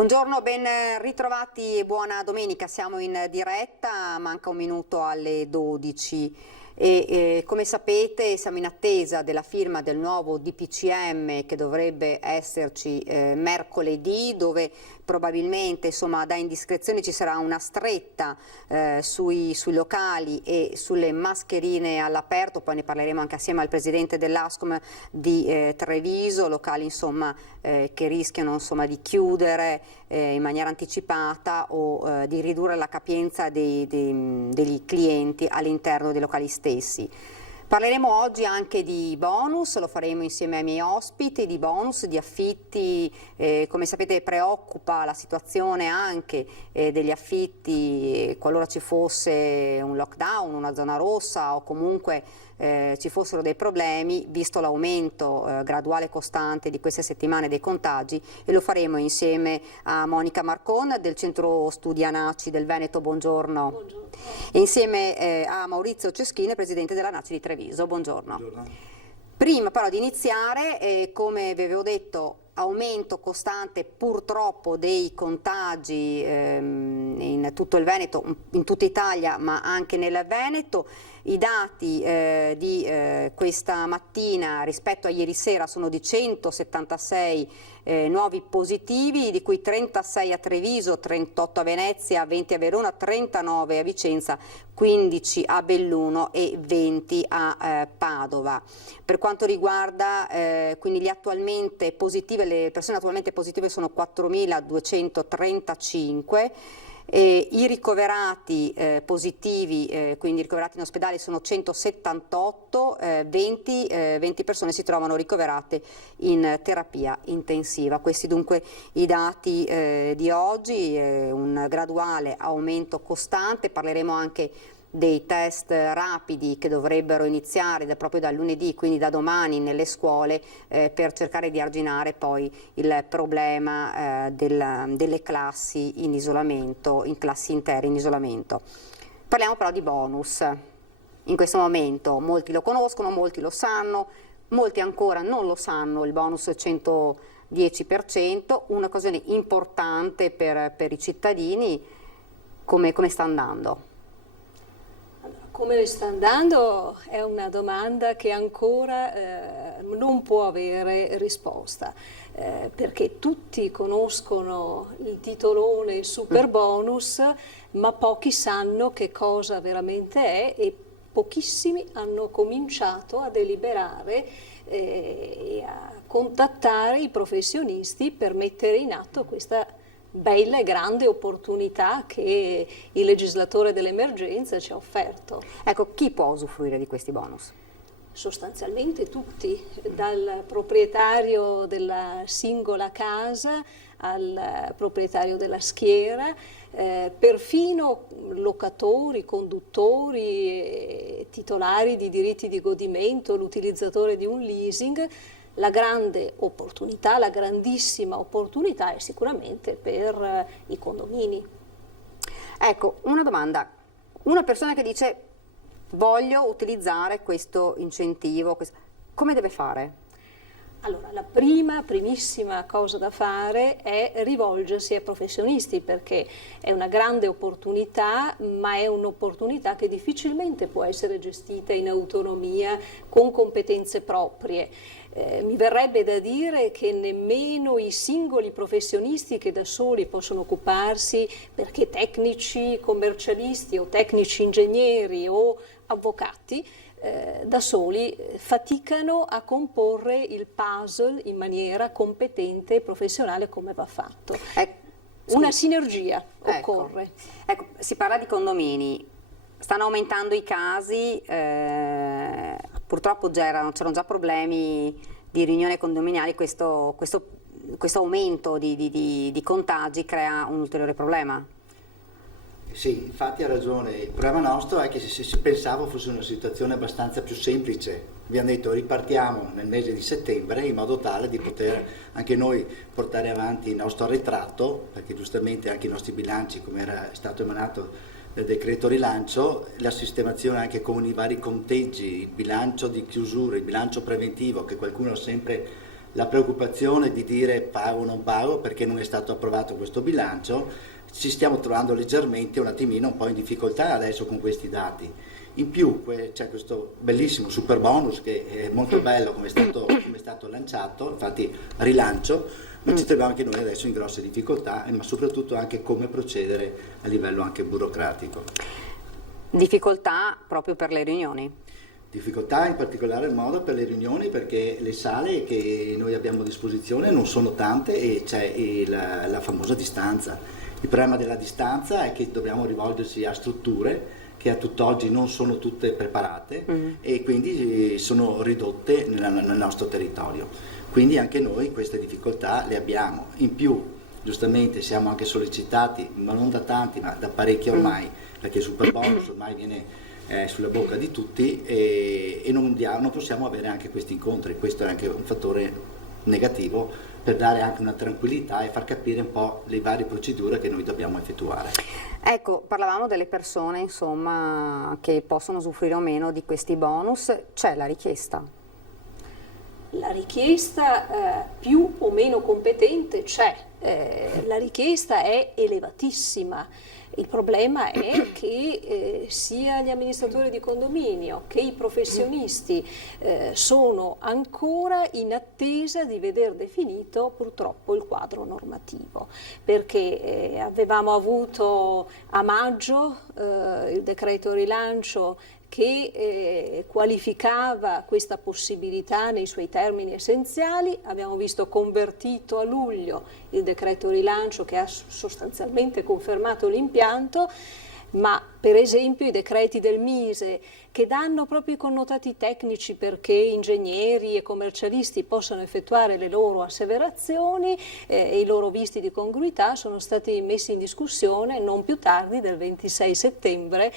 Buongiorno, ben ritrovati e buona domenica. Siamo in diretta, manca un minuto alle 12 e come sapete siamo in attesa della firma del nuovo DPCM che dovrebbe esserci mercoledì, dove probabilmente insomma da indiscrezioni ci sarà una stretta sui locali e sulle mascherine all'aperto. Poi ne parleremo anche assieme al presidente dell'Ascom di Treviso, locali insomma che rischiano insomma di chiudere in maniera anticipata o di ridurre la capienza degli clienti all'interno dei locali stessi. Parleremo oggi anche di bonus, lo faremo insieme ai miei ospiti, di bonus, di affitti. Come sapete preoccupa la situazione anche degli affitti qualora ci fosse un lockdown, una zona rossa o comunque ci fossero dei problemi, visto l'aumento graduale e costante di queste settimane dei contagi, e lo faremo insieme a Monica Marcon del Centro Studi ANACI del Veneto. Buongiorno. Buongiorno. E insieme a Maurizio Ceschini, presidente dell'ANACI di Treviso. Buongiorno. Buongiorno. Prima però di iniziare, come vi avevo detto, aumento costante purtroppo dei contagi in tutto il Veneto, in tutta Italia ma anche nel Veneto. I dati di questa mattina rispetto a ieri sera sono di 176 nuovi positivi, di cui 36 a Treviso, 38 a Venezia, 20 a Verona, 39 a Vicenza, 15 a Belluno e 20 a Padova. Per quanto riguarda quindi le persone attualmente positive sono 4.235. I ricoverati positivi, quindi ricoverati in ospedale, sono 178, 20 persone si trovano ricoverate in terapia intensiva. Questi dunque i dati di oggi, un graduale aumento costante. Parleremo anche dei test rapidi che dovrebbero iniziare proprio da lunedì, quindi da domani, nelle scuole per cercare di arginare poi il problema delle classi in isolamento, in classi intere in isolamento. Parliamo però di bonus. In questo momento molti lo conoscono, molti lo sanno, molti ancora non lo sanno, il bonus 110%, un'occasione importante per i cittadini. Come sta andando? Come sta andando è una domanda che ancora non può avere risposta, perché tutti conoscono il titolone, il super bonus, ma pochi sanno che cosa veramente è e pochissimi hanno cominciato a deliberare e a contattare i professionisti per mettere in atto questa bella e grande opportunità che il legislatore dell'emergenza ci ha offerto. Ecco, chi può usufruire di questi bonus? Sostanzialmente tutti, dal proprietario della singola casa al proprietario della schiera, perfino locatori, conduttori, titolari di diritti di godimento, l'utilizzatore di un leasing. La grande opportunità, la grandissima opportunità è sicuramente per i condomini. Ecco, una domanda. Una persona che dice voglio utilizzare questo incentivo, come deve fare? Allora, la primissima cosa da fare è rivolgersi ai professionisti, perché è una grande opportunità, ma è un'opportunità che difficilmente può essere gestita in autonomia con competenze proprie. Mi verrebbe da dire che nemmeno i singoli professionisti che da soli possono occuparsi, perché tecnici commercialisti o tecnici ingegneri o avvocati, da soli faticano a comporre il puzzle in maniera competente e professionale come va fatto. Una sinergia occorre. Ecco, si parla di condomini, stanno aumentando i casi, purtroppo c'erano già problemi di riunioni condominiali, questo aumento di contagi crea un ulteriore problema. Sì, infatti ha ragione. Il problema nostro è che se si pensava fosse una situazione abbastanza più semplice. Abbiamo detto ripartiamo nel mese di settembre in modo tale di poter anche noi portare avanti il nostro arretrato, perché giustamente anche i nostri bilanci, come era stato emanato nel decreto rilancio, la sistemazione anche con i vari conteggi, il bilancio di chiusura, il bilancio preventivo che qualcuno ha sempre la preoccupazione di dire pago o non pago perché non è stato approvato questo bilancio, ci stiamo trovando leggermente un attimino un po' in difficoltà adesso con questi dati. In più c'è questo bellissimo super bonus che è molto bello come è stato lanciato, infatti rilancio, ma ci troviamo anche noi adesso in grosse difficoltà, ma soprattutto anche come procedere a livello anche burocratico. Difficoltà proprio per le riunioni? Difficoltà in particolare modo per le riunioni perché le sale che noi abbiamo a disposizione non sono tante e c'è la famosa distanza. Il problema della distanza è che dobbiamo rivolgersi a strutture che a tutt'oggi non sono tutte preparate e quindi sono ridotte nel nostro territorio. Quindi anche noi queste difficoltà le abbiamo. In più, giustamente, siamo anche sollecitati, ma non da tanti, ma da parecchi ormai, perché il super bonus ormai viene sulla bocca di tutti e non possiamo avere anche questi incontri. Questo è anche un fattore negativo per dare anche una tranquillità e far capire un po' le varie procedure che noi dobbiamo effettuare. Ecco, parlavamo delle persone insomma che possono usufruire o meno di questi bonus, c'è la richiesta? La richiesta più o meno competente c'è, la richiesta è elevatissima. Il problema è che sia gli amministratori di condominio che i professionisti sono ancora in attesa di veder definito purtroppo il quadro normativo, perché avevamo avuto a maggio il decreto rilancio che qualificava questa possibilità nei suoi termini essenziali, abbiamo visto convertito a luglio il decreto rilancio che ha sostanzialmente confermato l'impianto, ma per esempio i decreti del Mise che danno proprio i connotati tecnici perché ingegneri e commercialisti possano effettuare le loro asseverazioni e i loro visti di congruità sono stati messi in discussione non più tardi del 26 settembre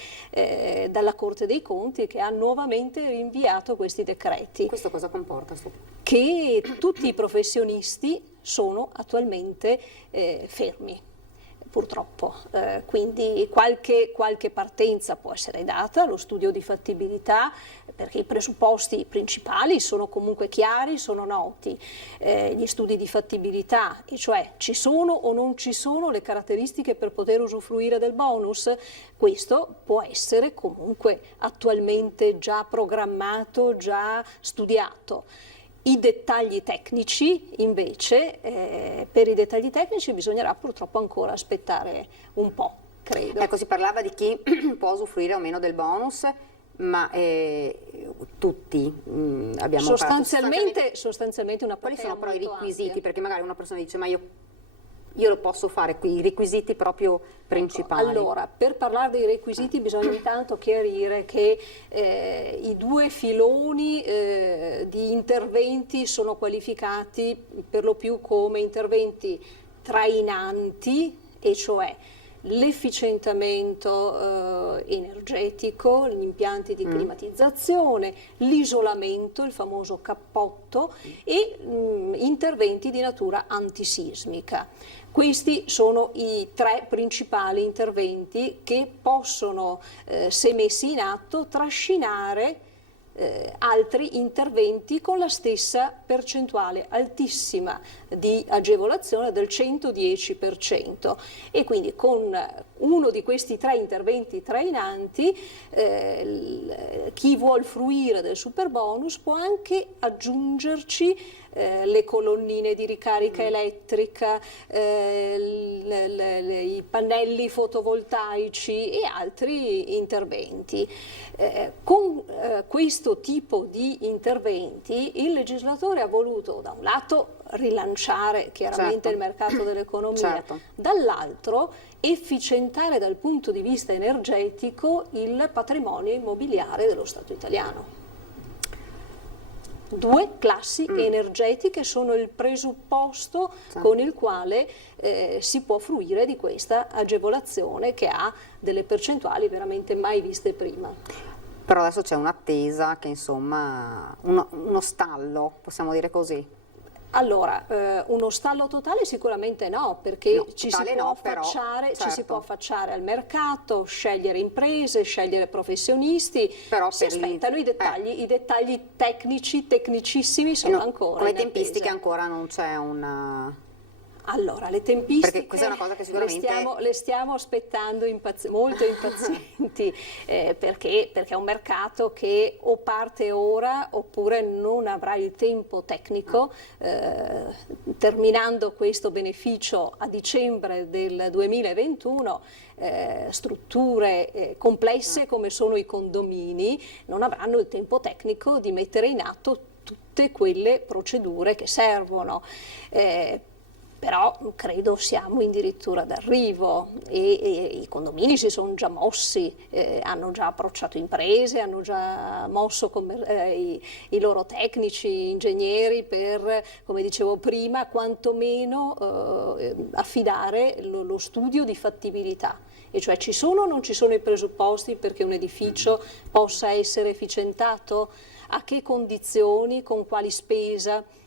dalla Corte dei Conti che ha nuovamente rinviato questi decreti. Questo cosa comporta? Che tutti i professionisti sono attualmente fermi. Purtroppo, quindi qualche partenza può essere data, lo studio di fattibilità, perché i presupposti principali sono comunque chiari, sono noti, gli studi di fattibilità, e cioè ci sono o non ci sono le caratteristiche per poter usufruire del bonus, questo può essere comunque attualmente già programmato, già studiato. I dettagli tecnici, invece, per i dettagli tecnici bisognerà purtroppo ancora aspettare un po', credo. Ecco, si parlava di chi può usufruire o meno del bonus, ma tutti abbiamo sostanzialmente una quali sono però i molto requisiti? ampia. Perché magari una persona dice, ma io lo posso fare qui, i requisiti proprio principali. Ecco, allora, per parlare dei requisiti bisogna intanto chiarire che i due filoni di interventi sono qualificati per lo più come interventi trainanti, e cioè l'efficientamento energetico, gli impianti di climatizzazione, l'isolamento, il famoso cappotto, e interventi di natura antisismica. Questi sono i tre principali interventi che possono, se messi in atto, trascinare altri interventi con la stessa percentuale altissima di agevolazione del 110%, e quindi con uno di questi tre interventi trainanti chi vuol fruire del super bonus può anche aggiungerci le colonnine di ricarica elettrica, i pannelli fotovoltaici e altri interventi. Con questo tipo di interventi il legislatore ha voluto da un lato rilanciare chiaramente il mercato dell'economia, dall'altro efficientare dal punto di vista energetico il patrimonio immobiliare dello Stato italiano. Due classi energetiche sono il presupposto con il quale si può fruire di questa agevolazione che ha delle percentuali veramente mai viste prima. Però adesso c'è un'attesa che insomma, uno stallo, possiamo dire così. Allora, uno stallo totale sicuramente no, perché No, ci totale no, però, ci si certo. può affacciare al mercato, scegliere imprese, scegliere professionisti, Però si per aspettano i dettagli tecnici, tecnicissimi sono ancora come in tempistiche attesa. ancora non c'è una... Allora, le tempistiche Perché questa è una cosa che sicuramente... le stiamo aspettando molto impazienti, perché è un mercato che o parte ora oppure non avrà il tempo tecnico, terminando questo beneficio a dicembre del 2021, strutture complesse come sono i condomini non avranno il tempo tecnico di mettere in atto tutte quelle procedure che servono. Però credo siamo addirittura d'arrivo e i condomini si sono già mossi, hanno già approcciato imprese, hanno già mosso i loro tecnici, ingegneri per, come dicevo prima, quantomeno affidare lo studio di fattibilità. E cioè ci sono o non ci sono i presupposti perché un edificio possa essere efficientato? A che condizioni, con quali spesa?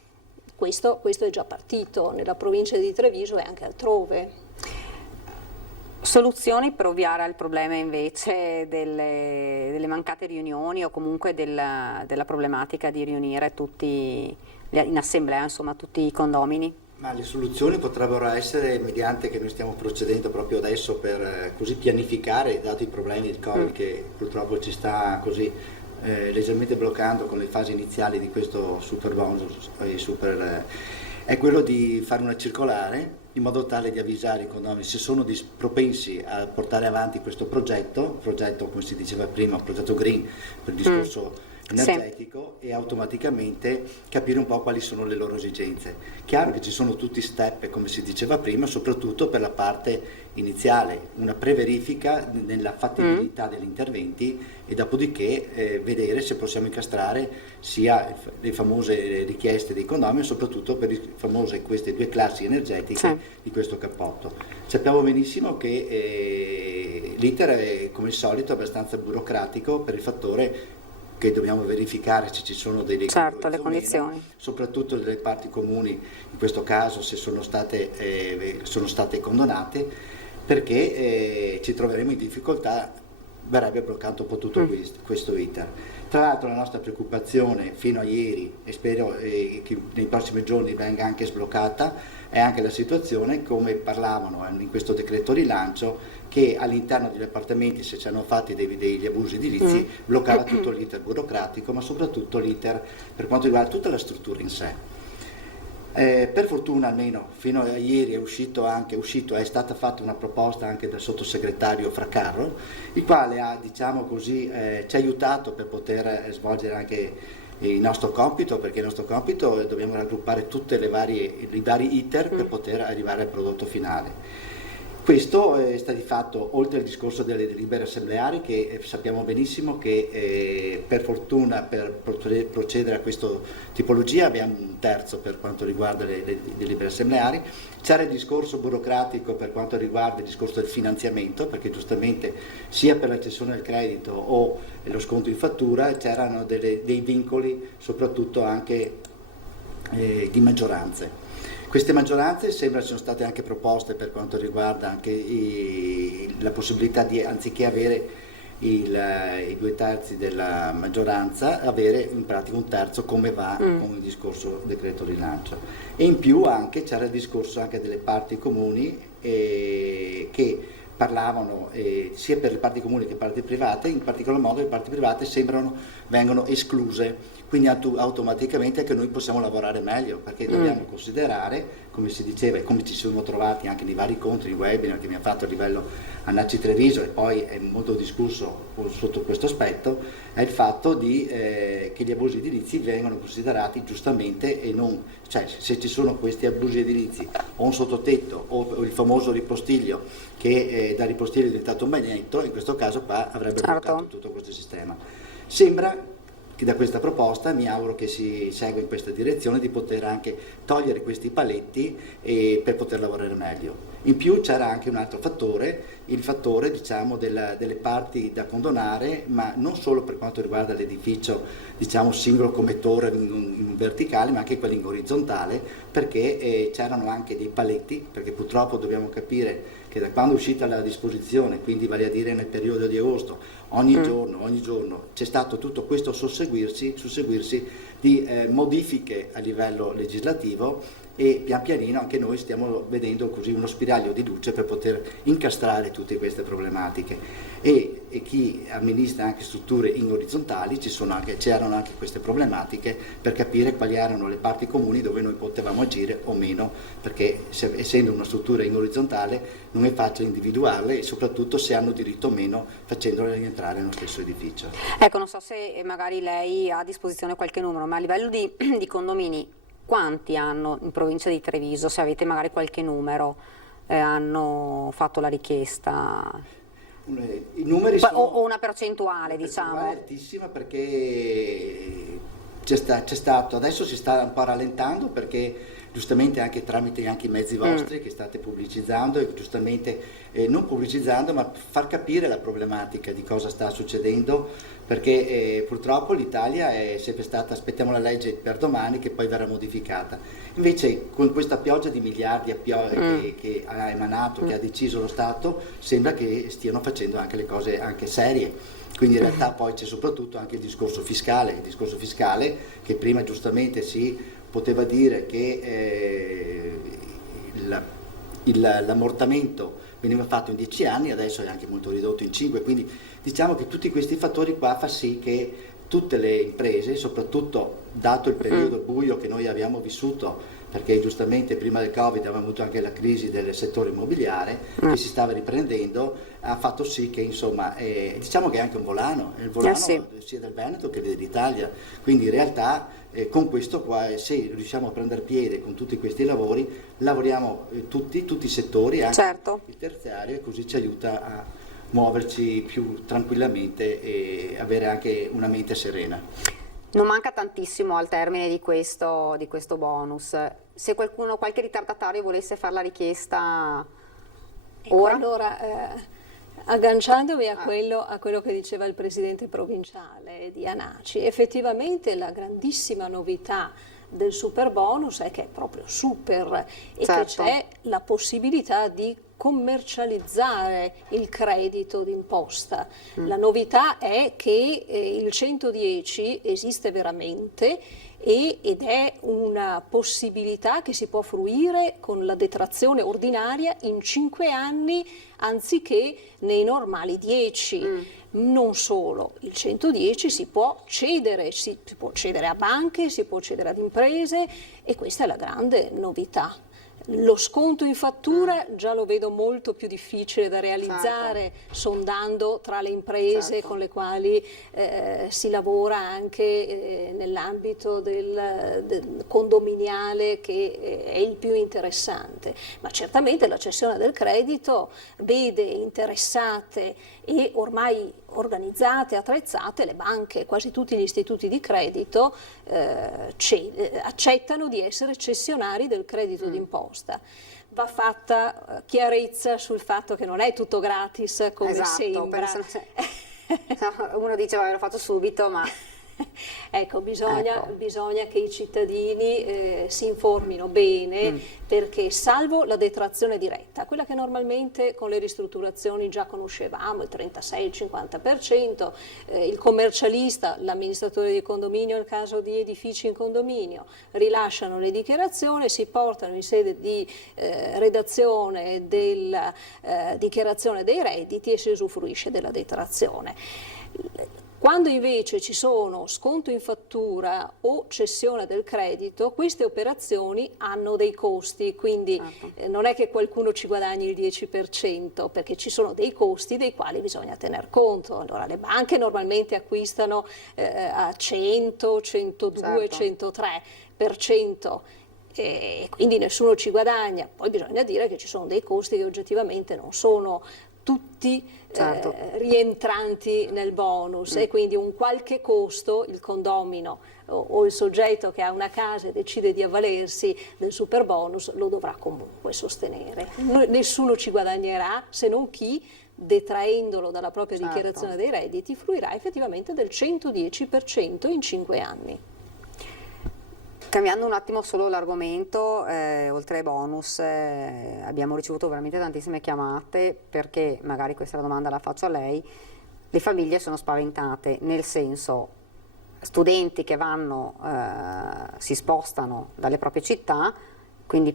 Questo è già partito nella provincia di Treviso e anche altrove. Soluzioni per ovviare al problema invece delle mancate riunioni o comunque della problematica di riunire tutti in assemblea, insomma, tutti i condomini? Ma le soluzioni potrebbero essere mediante che noi stiamo procedendo proprio adesso per così pianificare, dato i problemi del Covid che purtroppo ci sta così leggermente bloccando con le fasi iniziali di questo super bonus è quello di fare una circolare in modo tale di avvisare i condomini se sono propensi a portare avanti questo progetto come si diceva prima, un progetto green per il discorso energetico, sì, e automaticamente capire un po' quali sono le loro esigenze. Chiaro che ci sono tutti step, come si diceva prima, soprattutto per la parte iniziale, una pre-verifica nella fattibilità degli interventi e dopodiché vedere se possiamo incastrare sia le famose richieste dei condomini, soprattutto per queste due classi energetiche, sì, di questo cappotto. Sappiamo benissimo che l'iter è come al solito abbastanza burocratico per il fattore che dobbiamo verificare se ci sono delle condizioni, soprattutto delle parti comuni, in questo caso se sono state condonate, perché ci troveremo in difficoltà, verrebbe bloccato un po' tutto questo iter. Tra l'altro la nostra preoccupazione fino a ieri, e spero che nei prossimi giorni venga anche sbloccata, è anche la situazione, come parlavano in questo decreto rilancio, che all'interno degli appartamenti, se ci hanno fatti degli abusi edilizi, bloccava tutto l'iter burocratico, ma soprattutto l'iter per quanto riguarda tutta la struttura in sé. Per fortuna almeno fino a ieri è stata fatta una proposta anche dal sottosegretario Fraccaro, il quale ha, diciamo così, ci ha aiutato per poter svolgere anche il nostro compito, perché il nostro compito è dobbiamo raggruppare tutte i vari iter per poter arrivare al prodotto finale. Questo sta di fatto, oltre al discorso delle delibere assembleari, che sappiamo benissimo che per fortuna per procedere a questa tipologia abbiamo un terzo per quanto riguarda le delibere assembleari. C'era il discorso burocratico per quanto riguarda il discorso del finanziamento, perché giustamente sia per la cessione del credito o lo sconto in fattura c'erano dei vincoli, soprattutto anche di maggioranze. Queste maggioranze sembra siano state anche proposte per quanto riguarda anche la possibilità di, anziché avere i 2/3 della maggioranza, avere in pratica un terzo come va con il discorso decreto rilancio. E in più anche c'era il discorso anche delle parti comuni che parlavano sia per le parti comuni che parti private, in particolar modo le parti private vengono escluse, quindi automaticamente anche noi possiamo lavorare meglio, perché dobbiamo considerare, come si diceva e come ci siamo trovati anche nei vari incontri, nei webinar che abbiamo fatto a livello ANACI Treviso, e poi è molto discusso sotto questo aspetto, è il fatto che gli abusi edilizi vengono considerati giustamente e non, cioè se ci sono questi abusi edilizi o un sottotetto o il famoso ripostiglio che da ripostiglio è diventato un bagnetto, in questo caso qua avrebbe bloccato tutto questo sistema. Sembra da questa proposta, mi auguro che si segua in questa direzione di poter anche togliere questi paletti per poter lavorare meglio. In più c'era anche un altro fattore, il fattore diciamo delle parti da condonare, ma non solo per quanto riguarda l'edificio diciamo singolo come torre in verticale, ma anche quelli in orizzontale, perché c'erano anche dei paletti, perché purtroppo dobbiamo capire che da quando è uscita la disposizione, quindi vale a dire nel periodo di agosto, ogni giorno c'è stato tutto questo susseguirsi di modifiche a livello legislativo, e pian pianino anche noi stiamo vedendo così uno spiraglio di luce per poter incastrare tutte queste problematiche, e chi amministra anche strutture in orizzontali c'erano anche queste problematiche per capire quali erano le parti comuni dove noi potevamo agire o meno, perché essendo una struttura in orizzontale non è facile individuarle, e soprattutto se hanno diritto o meno facendole rientrare nello stesso edificio. Ecco, non so se magari lei ha a disposizione qualche numero, ma a livello di condomini, quanti hanno in provincia di Treviso, se avete magari qualche numero, hanno fatto la richiesta? I numeri sono o una percentuale, diciamo. È altissima, perché c'è stato, adesso si sta un po' rallentando, perché giustamente anche tramite anche i mezzi vostri che state pubblicizzando, e giustamente non pubblicizzando ma far capire la problematica di cosa sta succedendo, perché purtroppo l'Italia è sempre stata, aspettiamo la legge per domani che poi verrà modificata, invece con questa pioggia di miliardi che ha emanato, che ha deciso lo Stato, sembra che stiano facendo anche le cose anche serie. Quindi in realtà poi c'è soprattutto anche il discorso fiscale che prima giustamente si poteva dire che l'ammortamento veniva fatto in 10 anni, adesso è anche molto ridotto in 5, quindi diciamo che tutti questi fattori qua fa sì che tutte le imprese, soprattutto dato il periodo buio che noi abbiamo vissuto, perché giustamente prima del Covid avevamo avuto anche la crisi del settore immobiliare che si stava riprendendo, ha fatto sì che insomma diciamo che è anche un volano, il volano sia del Veneto che dell'Italia, quindi in realtà con questo qua, se riusciamo a prendere piede con tutti questi lavori, lavoriamo tutti i settori, anche il terziario, e così ci aiuta a muoverci più tranquillamente e avere anche una mente serena. Non manca tantissimo al termine di questo bonus. Se qualche ritardatario volesse fare la richiesta ora? Allora, agganciandomi a quello che diceva il presidente provinciale di Anaci, effettivamente la grandissima novità del super bonus è che è proprio super e che c'è la possibilità di commercializzare il credito d'imposta. La novità è che il 110 esiste veramente ed è una possibilità che si può fruire con la detrazione ordinaria in 5 anni anziché nei normali 10. Non solo, il 110 si può cedere a banche, si può cedere ad imprese, e questa è la grande novità. Lo sconto in fattura già lo vedo molto più difficile da realizzare, sondando tra le imprese con le quali si lavora anche nell'ambito del condominiale, che è il più interessante. Ma certamente la cessione del credito vede interessate e ormai organizzate, attrezzate, le banche, quasi tutti gli istituti di credito accettano di essere cessionari del credito d'imposta. Va fatta chiarezza sul fatto che non è tutto gratis come sembra. Uno dice l'ho fatto subito, ma... Ecco, bisogna che i cittadini si informino bene, perché salvo la detrazione diretta, quella che normalmente con le ristrutturazioni già conoscevamo, il 36, il 50%, il commercialista, l'amministratore di condominio nel caso di edifici in condominio, rilasciano le dichiarazioni, si portano in sede di redazione della dichiarazione dei redditi e si usufruisce della detrazione. Quando invece ci sono sconto in fattura o cessione del credito, queste operazioni hanno dei costi, quindi non è che qualcuno ci guadagni il 10%, perché ci sono dei costi dei quali bisogna tener conto. Allora, le banche normalmente acquistano a 100, 102, 103%. E quindi nessuno ci guadagna. Poi bisogna dire che ci sono dei costi che oggettivamente non sono tutti Certo. rientranti nel bonus, e quindi un qualche costo il condomino o il soggetto che ha una casa e decide di avvalersi del super bonus lo dovrà comunque sostenere. Nessuno ci guadagnerà se non chi, detraendolo dalla propria Certo. dichiarazione dei redditi, fruirà effettivamente del 110% in 5 anni. Cambiando un attimo solo l'argomento, oltre ai bonus, abbiamo ricevuto veramente tantissime chiamate, perché magari questa domanda la faccio a lei. Le famiglie sono spaventate, nel senso, studenti che si spostano dalle proprie città, quindi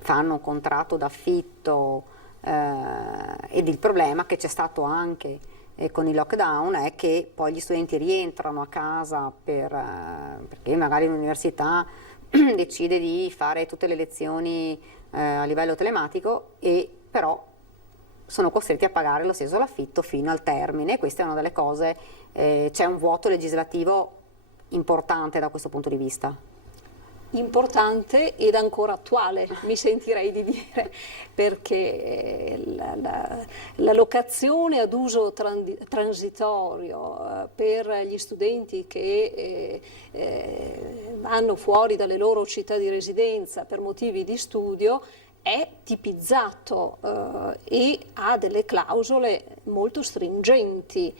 fanno un contratto d'affitto, ed il problema che c'è stato anche con il lockdown è che poi gli studenti rientrano a casa perché magari l'università decide di fare tutte le lezioni a livello telematico, e però sono costretti a pagare lo stesso l'affitto fino al termine. Questa è una delle cose, c'è un vuoto legislativo importante da questo punto di vista. Importante ed ancora attuale, mi sentirei di dire, perché la locazione ad uso transitorio per gli studenti che vanno fuori dalle loro città di residenza per motivi di studio è tipizzato e ha delle clausole molto stringenti.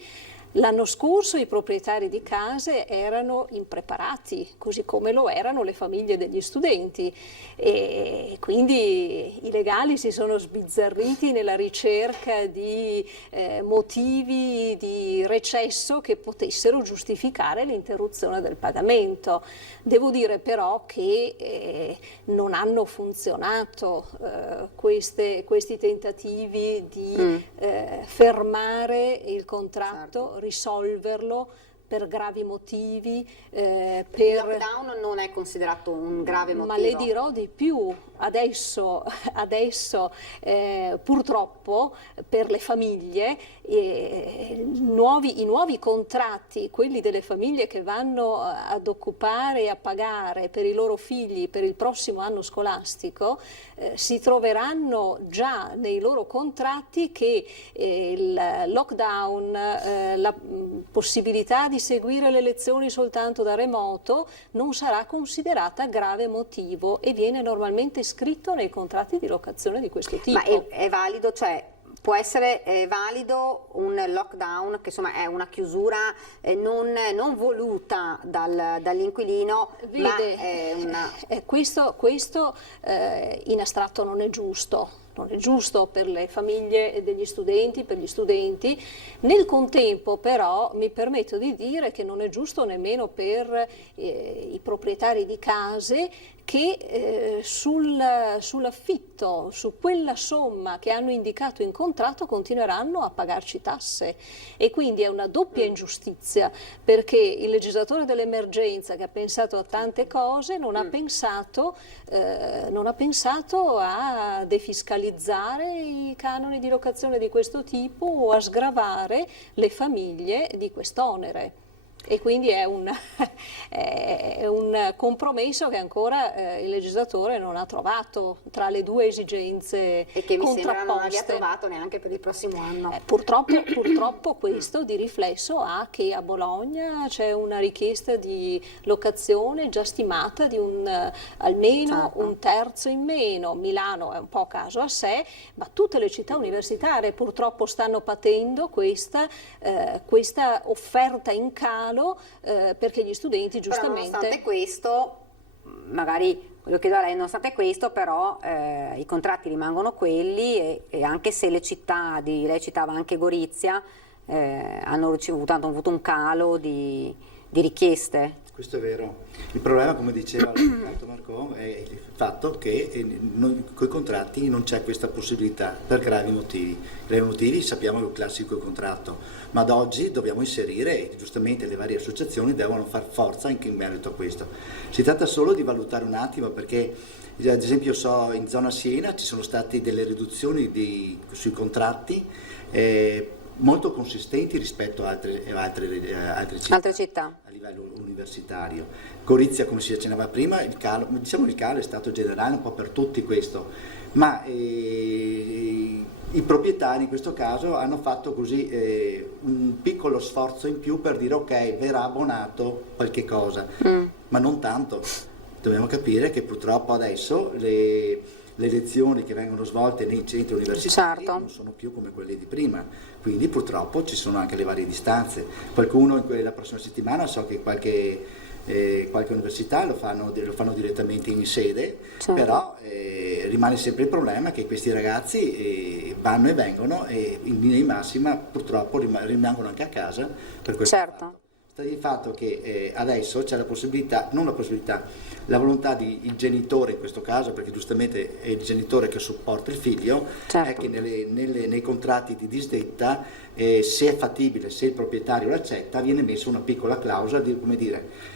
L'anno scorso i proprietari di case erano impreparati, così come lo erano le famiglie degli studenti, e quindi i legali si sono sbizzarriti nella ricerca di motivi di recesso che potessero giustificare l'interruzione del pagamento. Devo dire però che non hanno funzionato questi tentativi di fermare il contratto, Certo. risolverlo per gravi motivi. Il lockdown non è considerato un grave motivo. Ma le dirò di più, adesso purtroppo per le famiglie i nuovi contratti, quelli delle famiglie che vanno ad occupare e a pagare per i loro figli per il prossimo anno scolastico, si troveranno già nei loro contratti che il lockdown, la possibilità di seguire le lezioni soltanto da remoto non sarà considerata grave motivo, e viene normalmente scritto nei contratti di locazione di questo tipo. Ma è valido, cioè può essere valido un lockdown che insomma è una chiusura non voluta dall'inquilino, ma è una... Questo in astratto non è giusto. Non è giusto per le famiglie degli studenti, per gli studenti. Nel contempo però mi permetto di dire che non è giusto nemmeno per i proprietari di case che sull'affitto, su quella somma che hanno indicato in contratto, continueranno a pagarci tasse, e quindi è una doppia ingiustizia, perché il legislatore dell'emergenza, che ha pensato a tante cose, non ha pensato a defiscalizzare i canoni di locazione di questo tipo o a sgravare le famiglie di quest'onere. E quindi è un compromesso che ancora il legislatore non ha trovato tra le due esigenze e che mi sembra non abbia contrapposte. trovato neanche per il prossimo anno. Purtroppo questo di riflesso ha che a Bologna c'è una richiesta di locazione già stimata di almeno Certo. un terzo in meno. Milano è un po' caso a sé, ma tutte le città universitarie purtroppo stanno patendo questa offerta in calo, perché gli studenti Però giustamente... nonostante questo, magari lo chiedo a lei, nonostante questo però i contratti rimangono quelli, e anche se le città, lei citava anche Gorizia, hanno avuto un calo di richieste. Questo è vero. Il problema, come diceva l'avvocato Marcon, è il fatto che con i contratti non c'è questa possibilità per gravi motivi. Gravi motivi sappiamo che è un classico contratto, ma ad oggi dobbiamo inserire, e giustamente le varie associazioni devono far forza anche in merito a questo. Si tratta solo di valutare un attimo, perché ad esempio so in zona Siena ci sono state delle riduzioni sui contratti molto consistenti rispetto a altre città a livello universitario. Gorizia, come si accennava prima, il calo è stato generale un po' per tutti questo, ma il i proprietari in questo caso hanno fatto così un piccolo sforzo in più per dire ok, verrà abbonato qualche cosa, ma non tanto. Dobbiamo capire che purtroppo adesso le lezioni che vengono svolte nei centri universitari non sono più come quelle di prima, quindi purtroppo ci sono anche le varie distanze. Qualcuno la prossima settimana, so che qualche università lo fanno direttamente in sede, però rimane sempre il problema che questi ragazzi vanno e vengono e in linea di massima purtroppo rimangono anche a casa per questo fatto. Sta di fatto che adesso c'è la volontà del genitore in questo caso, perché giustamente è il genitore che supporta il figlio, è che nei contratti di disdetta, se è fattibile, se il proprietario l'accetta, viene messa una piccola clausola di, come dire,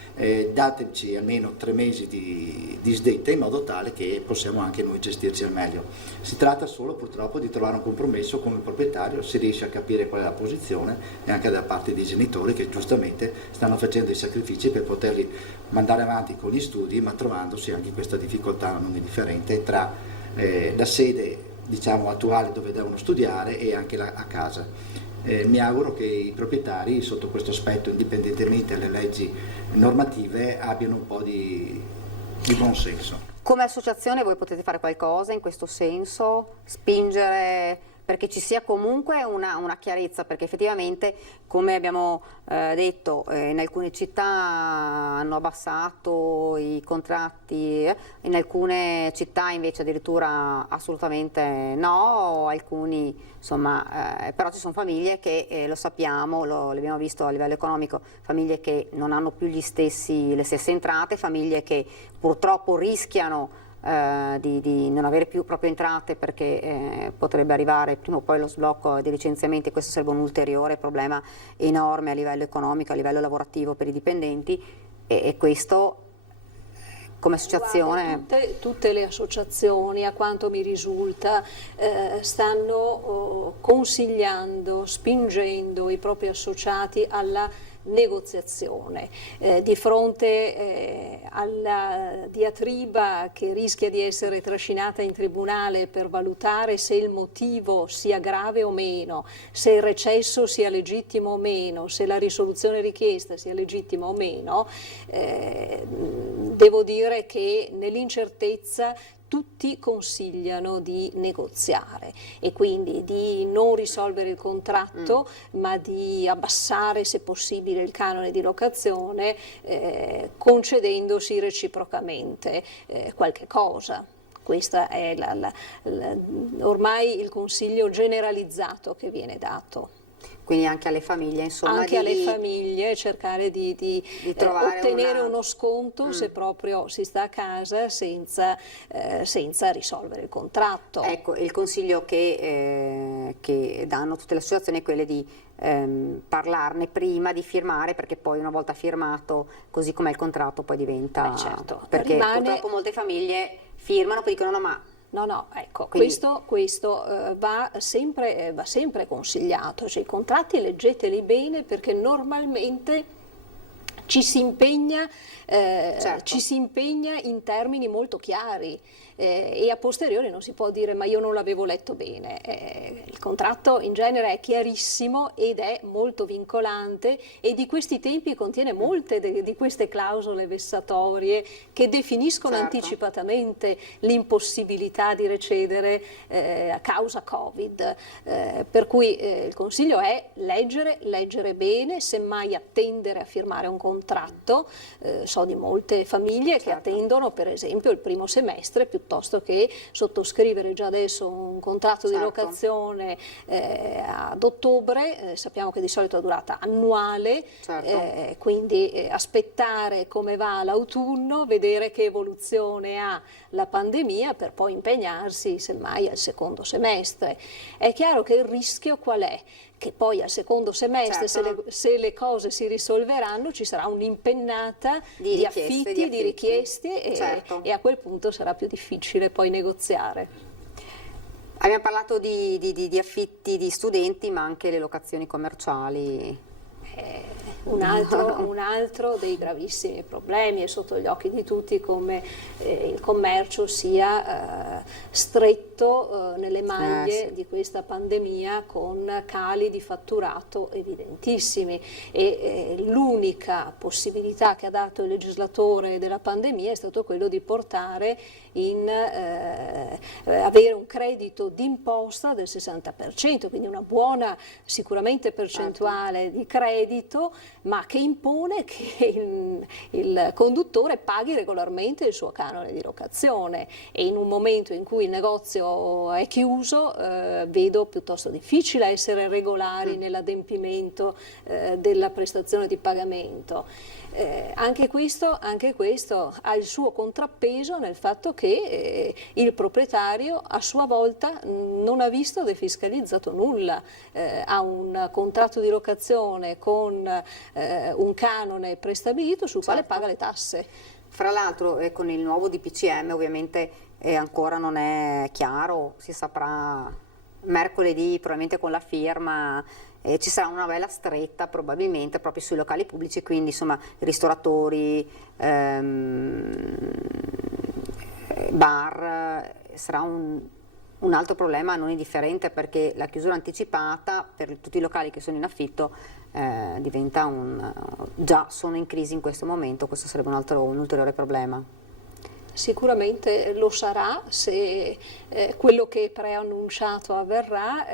dateci almeno 3 mesi di disdetta in modo tale che possiamo anche noi gestirci al meglio. Si tratta solo purtroppo di trovare un compromesso con il proprietario, si riesce a capire qual è la posizione e anche da parte dei genitori che giustamente stanno facendo i sacrifici per poterli mandare avanti con gli studi, ma trovandosi anche questa difficoltà non indifferente tra la sede, diciamo, attuale dove devono studiare e anche a casa. Mi auguro che i proprietari sotto questo aspetto, indipendentemente dalle leggi normative, abbiano un po' di buon senso. Come associazione voi potete fare qualcosa in questo senso? Spingere perché ci sia comunque una chiarezza, perché effettivamente, come abbiamo detto, in alcune città hanno abbassato i contratti, in alcune città invece addirittura assolutamente no, alcuni, insomma, però ci sono famiglie che, lo sappiamo, l'abbiamo visto a livello economico, famiglie che non hanno più le stesse entrate, famiglie che purtroppo rischiano di non avere più proprio entrate perché potrebbe arrivare prima o poi lo sblocco dei licenziamenti, questo sarebbe un ulteriore problema enorme a livello economico, a livello lavorativo per i dipendenti e questo come associazione... Tutte le associazioni, a quanto mi risulta, stanno consigliando, spingendo i propri associati alla negoziazione di fronte alla diatriba che rischia di essere trascinata in tribunale per valutare se il motivo sia grave o meno, se il recesso sia legittimo o meno, se la risoluzione richiesta sia legittima o meno. Devo dire che nell'incertezza tutti consigliano di negoziare e quindi di non risolvere il contratto ma di abbassare se possibile il canone di locazione concedendosi reciprocamente qualche cosa. Questo è ormai il consiglio generalizzato che viene dato. Quindi anche alle famiglie, insomma. Anche alle famiglie cercare di ottenere uno sconto se proprio si sta a casa senza risolvere il contratto. Ecco, il consiglio che danno tutte le associazioni è quello di parlarne prima di firmare, perché poi una volta firmato, così com'è il contratto, poi diventa... certo, perché purtroppo molte famiglie firmano, poi dicono no, ma... No, ecco, quindi... questo va sempre consigliato, cioè i contratti leggeteli bene perché normalmente ci si impegna in termini molto chiari e a posteriori non si può dire ma io non l'avevo letto bene. Il contratto in genere è chiarissimo ed è molto vincolante e di questi tempi contiene molte di queste clausole vessatorie che definiscono anticipatamente l'impossibilità di recedere a causa Covid. Per cui il consiglio è leggere bene, semmai attendere a firmare un contratto. So di molte famiglie che attendono per esempio il primo semestre piuttosto che sottoscrivere già adesso un contratto di locazione ad ottobre. Sappiamo che di solito è durata annuale, quindi aspettare come va l'autunno, vedere che evoluzione ha la pandemia per poi impegnarsi semmai al secondo semestre. È chiaro che il rischio qual è? Che poi al secondo semestre, se le cose si risolveranno, ci sarà un'impennata di affitti, di richieste e a quel punto sarà più difficile poi negoziare. Abbiamo parlato di affitti di studenti, ma anche le locazioni commerciali. Un altro dei gravissimi problemi è sotto gli occhi di tutti come il commercio sia stretto finito nelle maglie sì. di questa pandemia con cali di fatturato evidentissimi e l'unica possibilità che ha dato il legislatore della pandemia è stato quello di portare avere un credito d'imposta del 60%, quindi una buona sicuramente percentuale di credito, ma che impone che il conduttore paghi regolarmente il suo canone di locazione, e in un momento in cui il negozio è chiuso vedo piuttosto difficile essere regolari nell'adempimento della prestazione di pagamento. Anche questo ha il suo contrappeso nel fatto che il proprietario a sua volta non ha visto defiscalizzato nulla, ha un contratto di locazione con un canone prestabilito sul quale paga le tasse. Fra l'altro con il nuovo DPCM ovviamente ancora non è chiaro, si saprà mercoledì probabilmente con la firma. Ci sarà una bella stretta probabilmente proprio sui locali pubblici, quindi insomma ristoratori, bar, sarà un altro problema non indifferente, perché la chiusura anticipata per tutti i locali che sono in affitto diventa già sono in crisi in questo momento, questo sarebbe un ulteriore problema. Sicuramente lo sarà se quello che è preannunciato avverrà.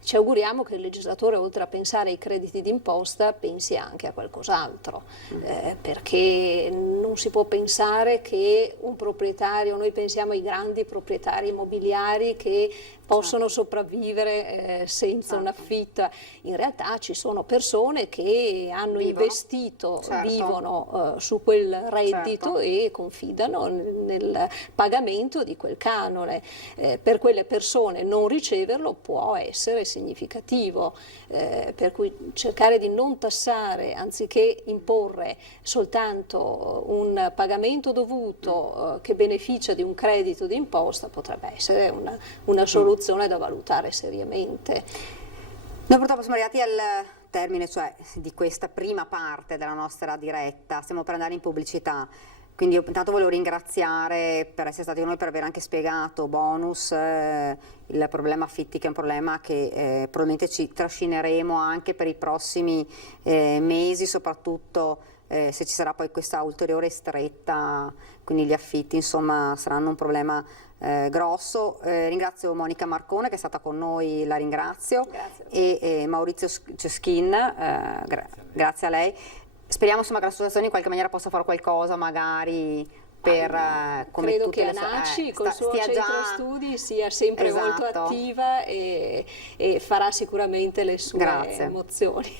Ci auguriamo che il legislatore, oltre a pensare ai crediti d'imposta, pensi anche a qualcos'altro, perché non si può pensare che un proprietario, noi pensiamo ai grandi proprietari immobiliari che possono sopravvivere senza un affitto. In realtà ci sono persone che hanno investito, vivono su quel reddito e confidano nel pagamento di quel canone. Per quelle persone non riceverlo può essere significativo, per cui cercare di non tassare anziché imporre soltanto un pagamento dovuto che beneficia di un credito d'imposta potrebbe essere una soluzione da valutare seriamente. Noi purtroppo siamo arrivati al termine, cioè, di questa prima parte della nostra diretta, stiamo per andare in pubblicità, quindi io intanto volevo ringraziare per essere stati con noi, per aver anche spiegato bonus, il problema affitti, che è un problema che probabilmente ci trascineremo anche per i prossimi mesi, soprattutto se ci sarà poi questa ulteriore stretta, quindi gli affitti insomma saranno un problema grosso. Ringrazio Monica Marcone che è stata con noi, la ringrazio. Grazie. E Maurizio Ceschin, grazie a lei. Speriamo insomma che l'associazione in qualche maniera possa fare qualcosa magari per come credo tutte che le ANACI col suo centro studi sia sempre molto attiva e farà sicuramente le sue mozioni.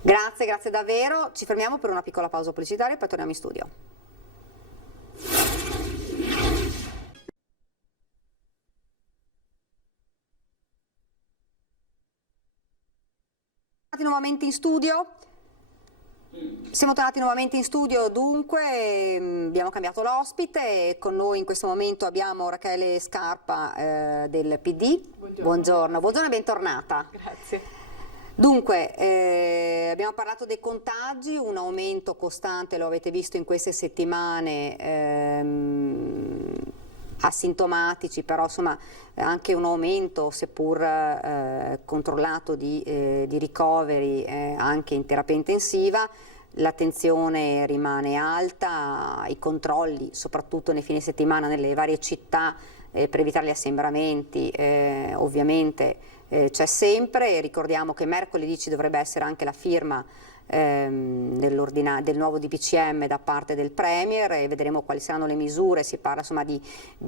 Grazie davvero. Ci fermiamo per una piccola pausa pubblicitaria e poi torniamo in studio. Nuovamente in studio. Siamo tornati nuovamente in studio, dunque abbiamo cambiato l'ospite, con noi in questo momento abbiamo Rachele Scarpa del PD. Buongiorno e bentornata. Grazie. Dunque, abbiamo parlato dei contagi, un aumento costante, lo avete visto in queste settimane, asintomatici, però insomma anche un aumento seppur controllato di ricoveri anche in terapia intensiva. L'attenzione rimane alta, i controlli soprattutto nei fine settimana nelle varie città per evitare gli assembramenti ovviamente c'è sempre. Ricordiamo che mercoledì ci dovrebbe essere anche la firma del nuovo DPCM da parte del Premier e vedremo quali saranno le misure. Si parla insomma di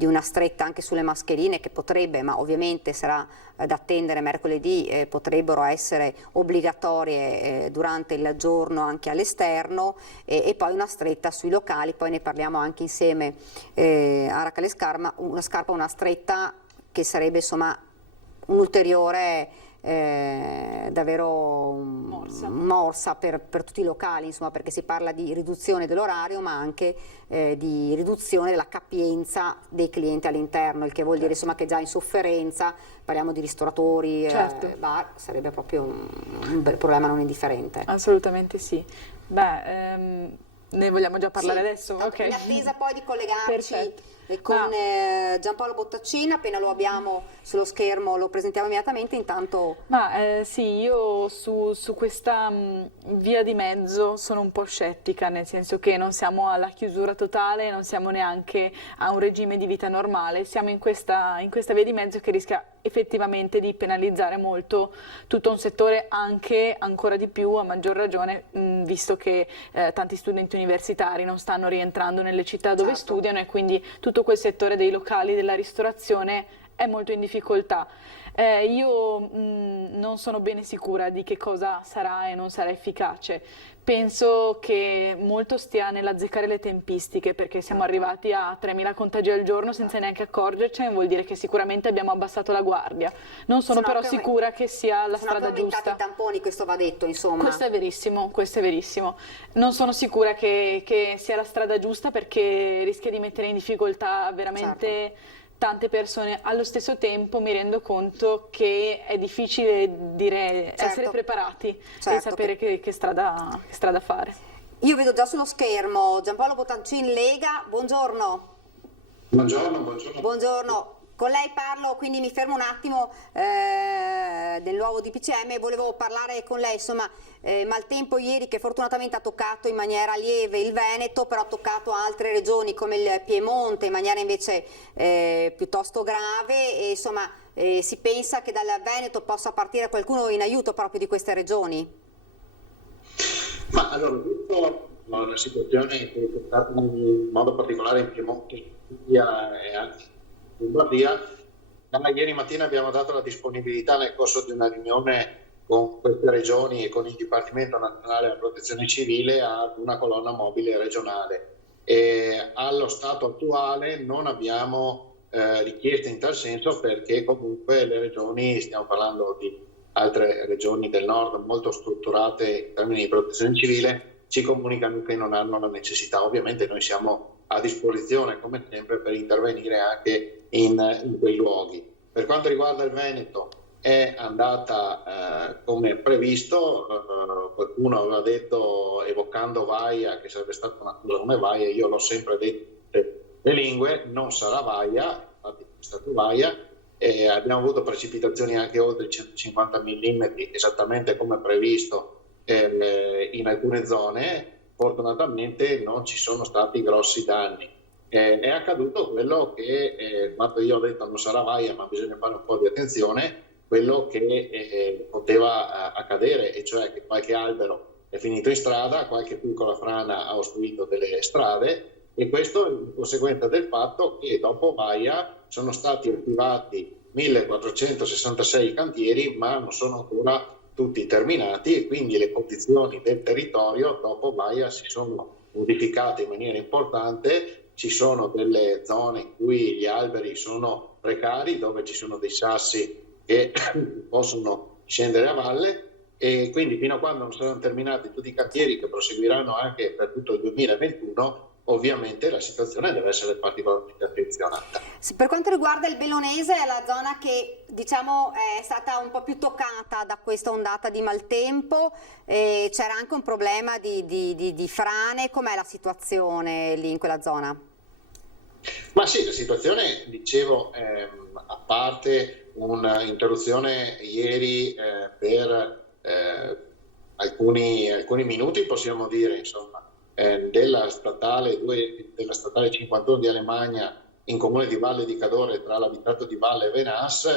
una stretta anche sulle mascherine che potrebbe, ma ovviamente sarà da attendere mercoledì, potrebbero essere obbligatorie durante il giorno anche all'esterno e poi una stretta sui locali, poi ne parliamo anche insieme a Rachele Scarpa, una stretta che sarebbe insomma un'ulteriore davvero morsa per tutti i locali, insomma, perché si parla di riduzione dell'orario ma anche di riduzione della capienza dei clienti all'interno, il che vuol dire insomma che già in sofferenza, parliamo di ristoratori, bar, sarebbe proprio un bel problema non indifferente. Assolutamente sì. Beh, ne vogliamo già parlare adesso? Okay. In attesa poi di collegarci e con Giampaolo Bottaccina. Appena lo abbiamo sullo schermo lo presentiamo immediatamente, intanto... Sì, io su questa via di mezzo sono un po' scettica, nel senso che non siamo alla chiusura totale, non siamo neanche a un regime di vita normale, siamo in questa via di mezzo che rischia effettivamente di penalizzare molto tutto un settore, anche ancora di più, a maggior ragione, visto che tanti studenti universitari non stanno rientrando nelle città dove studiano, e quindi tutto quel settore dei locali, della ristorazione è molto in difficoltà. Io non sono bene sicura di che cosa sarà e non sarà efficace. Penso che molto stia nell'azzeccare le tempistiche, perché siamo arrivati a 3.000 contagi al giorno senza neanche accorgercene, vuol dire che sicuramente abbiamo abbassato la guardia. Non sono però sicura che sia la strada giusta. Sono aumentati i tamponi, questo va detto, insomma. Questo è verissimo, questo è verissimo. Non sono sicura che sia la strada giusta, perché rischia di mettere in difficoltà veramente tante persone. Allo stesso tempo mi rendo conto che è difficile dire, essere preparati e sapere che strada fare. Io vedo già sullo schermo Giampaolo Bottaccin, Lega, buongiorno. Buongiorno. Buongiorno. Con lei parlo, quindi mi fermo un attimo del nuovo DPCM. Volevo parlare con lei, insomma, maltempo ieri che fortunatamente ha toccato in maniera lieve il Veneto, però ha toccato altre regioni come il Piemonte in maniera invece piuttosto grave, e insomma si pensa che dal Veneto possa partire qualcuno in aiuto proprio di queste regioni? Ma allora, una situazione che è stata in modo particolare in Piemonte e anche in Lombardia. Da ieri mattina abbiamo dato la disponibilità nel corso di una riunione con queste regioni e con il Dipartimento Nazionale della Protezione Civile ad una colonna mobile regionale. E allo stato attuale non abbiamo richieste in tal senso, perché comunque le regioni, stiamo parlando di altre regioni del nord molto strutturate in termini di protezione civile, ci comunicano che non hanno la necessità. Ovviamente noi siamo a disposizione come sempre per intervenire anche in quei luoghi. Per quanto riguarda il Veneto, è andata come previsto. Qualcuno aveva detto, evocando Vaia, che sarebbe stata una cosa come Vaia. Io l'ho sempre detto, le lingue, non sarà Vaia, infatti è stato Vaia. Abbiamo avuto precipitazioni anche oltre i 150 mm, esattamente come previsto in alcune zone. Fortunatamente non ci sono stati grossi danni. È accaduto quello che, quando io ho detto non sarà Vaia ma bisogna fare un po' di attenzione, quello che poteva accadere, e cioè che qualche albero è finito in strada, qualche piccola frana ha ostruito delle strade, e questo è in conseguenza del fatto che dopo Vaia sono stati attivati 1466 cantieri, ma non sono ancora tutti terminati, e quindi le condizioni del territorio dopo Vaia si sono modificate in maniera importante. Ci sono delle zone in cui gli alberi sono precari, dove ci sono dei sassi che possono scendere a valle, e quindi fino a quando non saranno terminati tutti i cantieri, che proseguiranno anche per tutto il 2021, ovviamente la situazione deve essere particolarmente attenzionata. Per quanto riguarda il Bellunese, è la zona che diciamo è stata un po' più toccata da questa ondata di maltempo, c'era anche un problema di frane. Com'è la situazione lì in quella zona? Ma sì, la situazione, dicevo, a parte un'interruzione ieri per alcuni minuti, possiamo dire, insomma, della statale 51 di Alemagna in comune di Valle di Cadore, tra l'abitato di Valle e Venas,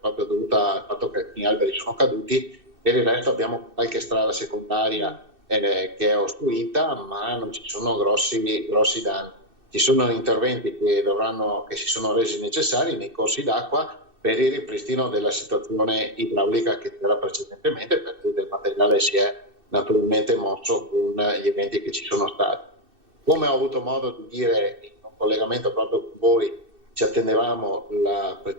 proprio dovuta al fatto che alcuni alberi sono caduti. Per il resto abbiamo qualche strada secondaria che è ostruita, ma non ci sono grossi danni. Ci sono interventi che si sono resi necessari nei corsi d'acqua per il ripristino della situazione idraulica che c'era precedentemente, per cui del materiale si è naturalmente mosso con gli eventi che ci sono stati. Come ho avuto modo di dire in un collegamento proprio con voi, ci attendevamo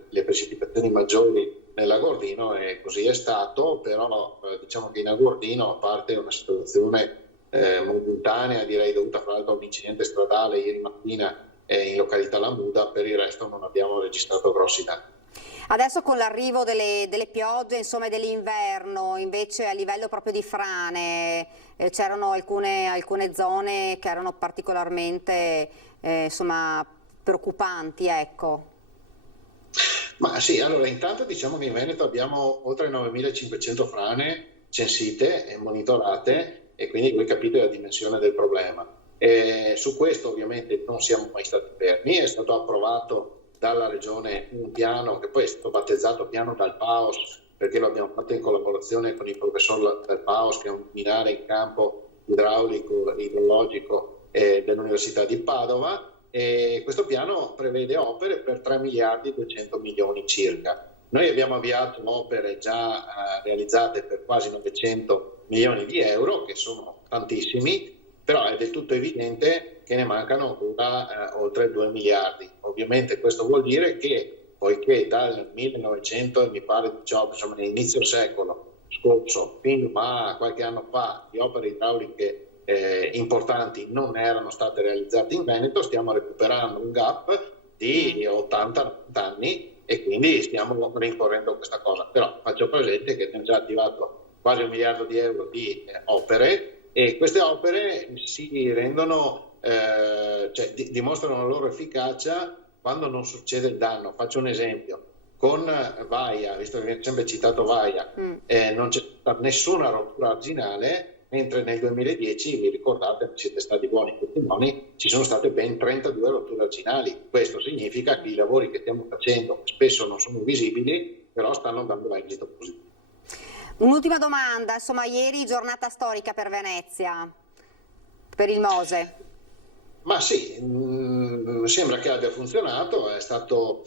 le precipitazioni maggiori nell'Agordino, e così è stato, però diciamo che in Agordino, a parte una situazione momentanea, direi dovuta fra l'altro a un incidente stradale ieri mattina in località Lamuda, per il resto non abbiamo registrato grossi danni. Adesso con l'arrivo delle piogge, insomma, dell'inverno, invece a livello proprio di frane, c'erano alcune zone che erano particolarmente insomma, preoccupanti, ecco. Ma sì, allora intanto diciamo che in Veneto abbiamo oltre 9.500 frane censite e monitorate, e quindi voi capite la dimensione del problema. Su questo ovviamente non siamo mai stati fermi, è stato approvato dalla Regione un piano che poi è stato battezzato piano dal PAOS, perché lo abbiamo fatto in collaborazione con il professor del PAOS, che è un luminare in campo idraulico, idrologico dell'Università di Padova. E questo piano prevede opere per 3 miliardi e 200 milioni circa. Noi abbiamo avviato opere già realizzate per quasi 900 milioni di euro, che sono tantissimi, però è del tutto evidente che ne mancano ancora oltre 2 miliardi. Ovviamente questo vuol dire che, poiché dal 1900, mi pare 18, insomma all'inizio del secolo scorso, fino a qualche anno fa, di opere idrauliche importanti non erano state realizzate in Veneto, stiamo recuperando un gap di 80-90 anni e quindi stiamo rincorrendo questa cosa. Però faccio presente che abbiamo già attivato quasi 1 miliardo di euro di opere, e queste opere si rendono, cioè dimostrano la loro efficacia quando non succede il danno. Faccio un esempio. Con Vaia, visto che viene sempre citato Vaia, non c'è stata nessuna rottura arginale, mentre nel 2010, vi ricordate, siete stati buoni testimoni, ci sono state ben 32 rotture arginali. Questo significa che i lavori che stiamo facendo spesso non sono visibili, però stanno dando esito positivo. Un'ultima domanda, insomma, ieri giornata storica per Venezia, per il Mose. Ma sì, sembra che abbia funzionato, è stato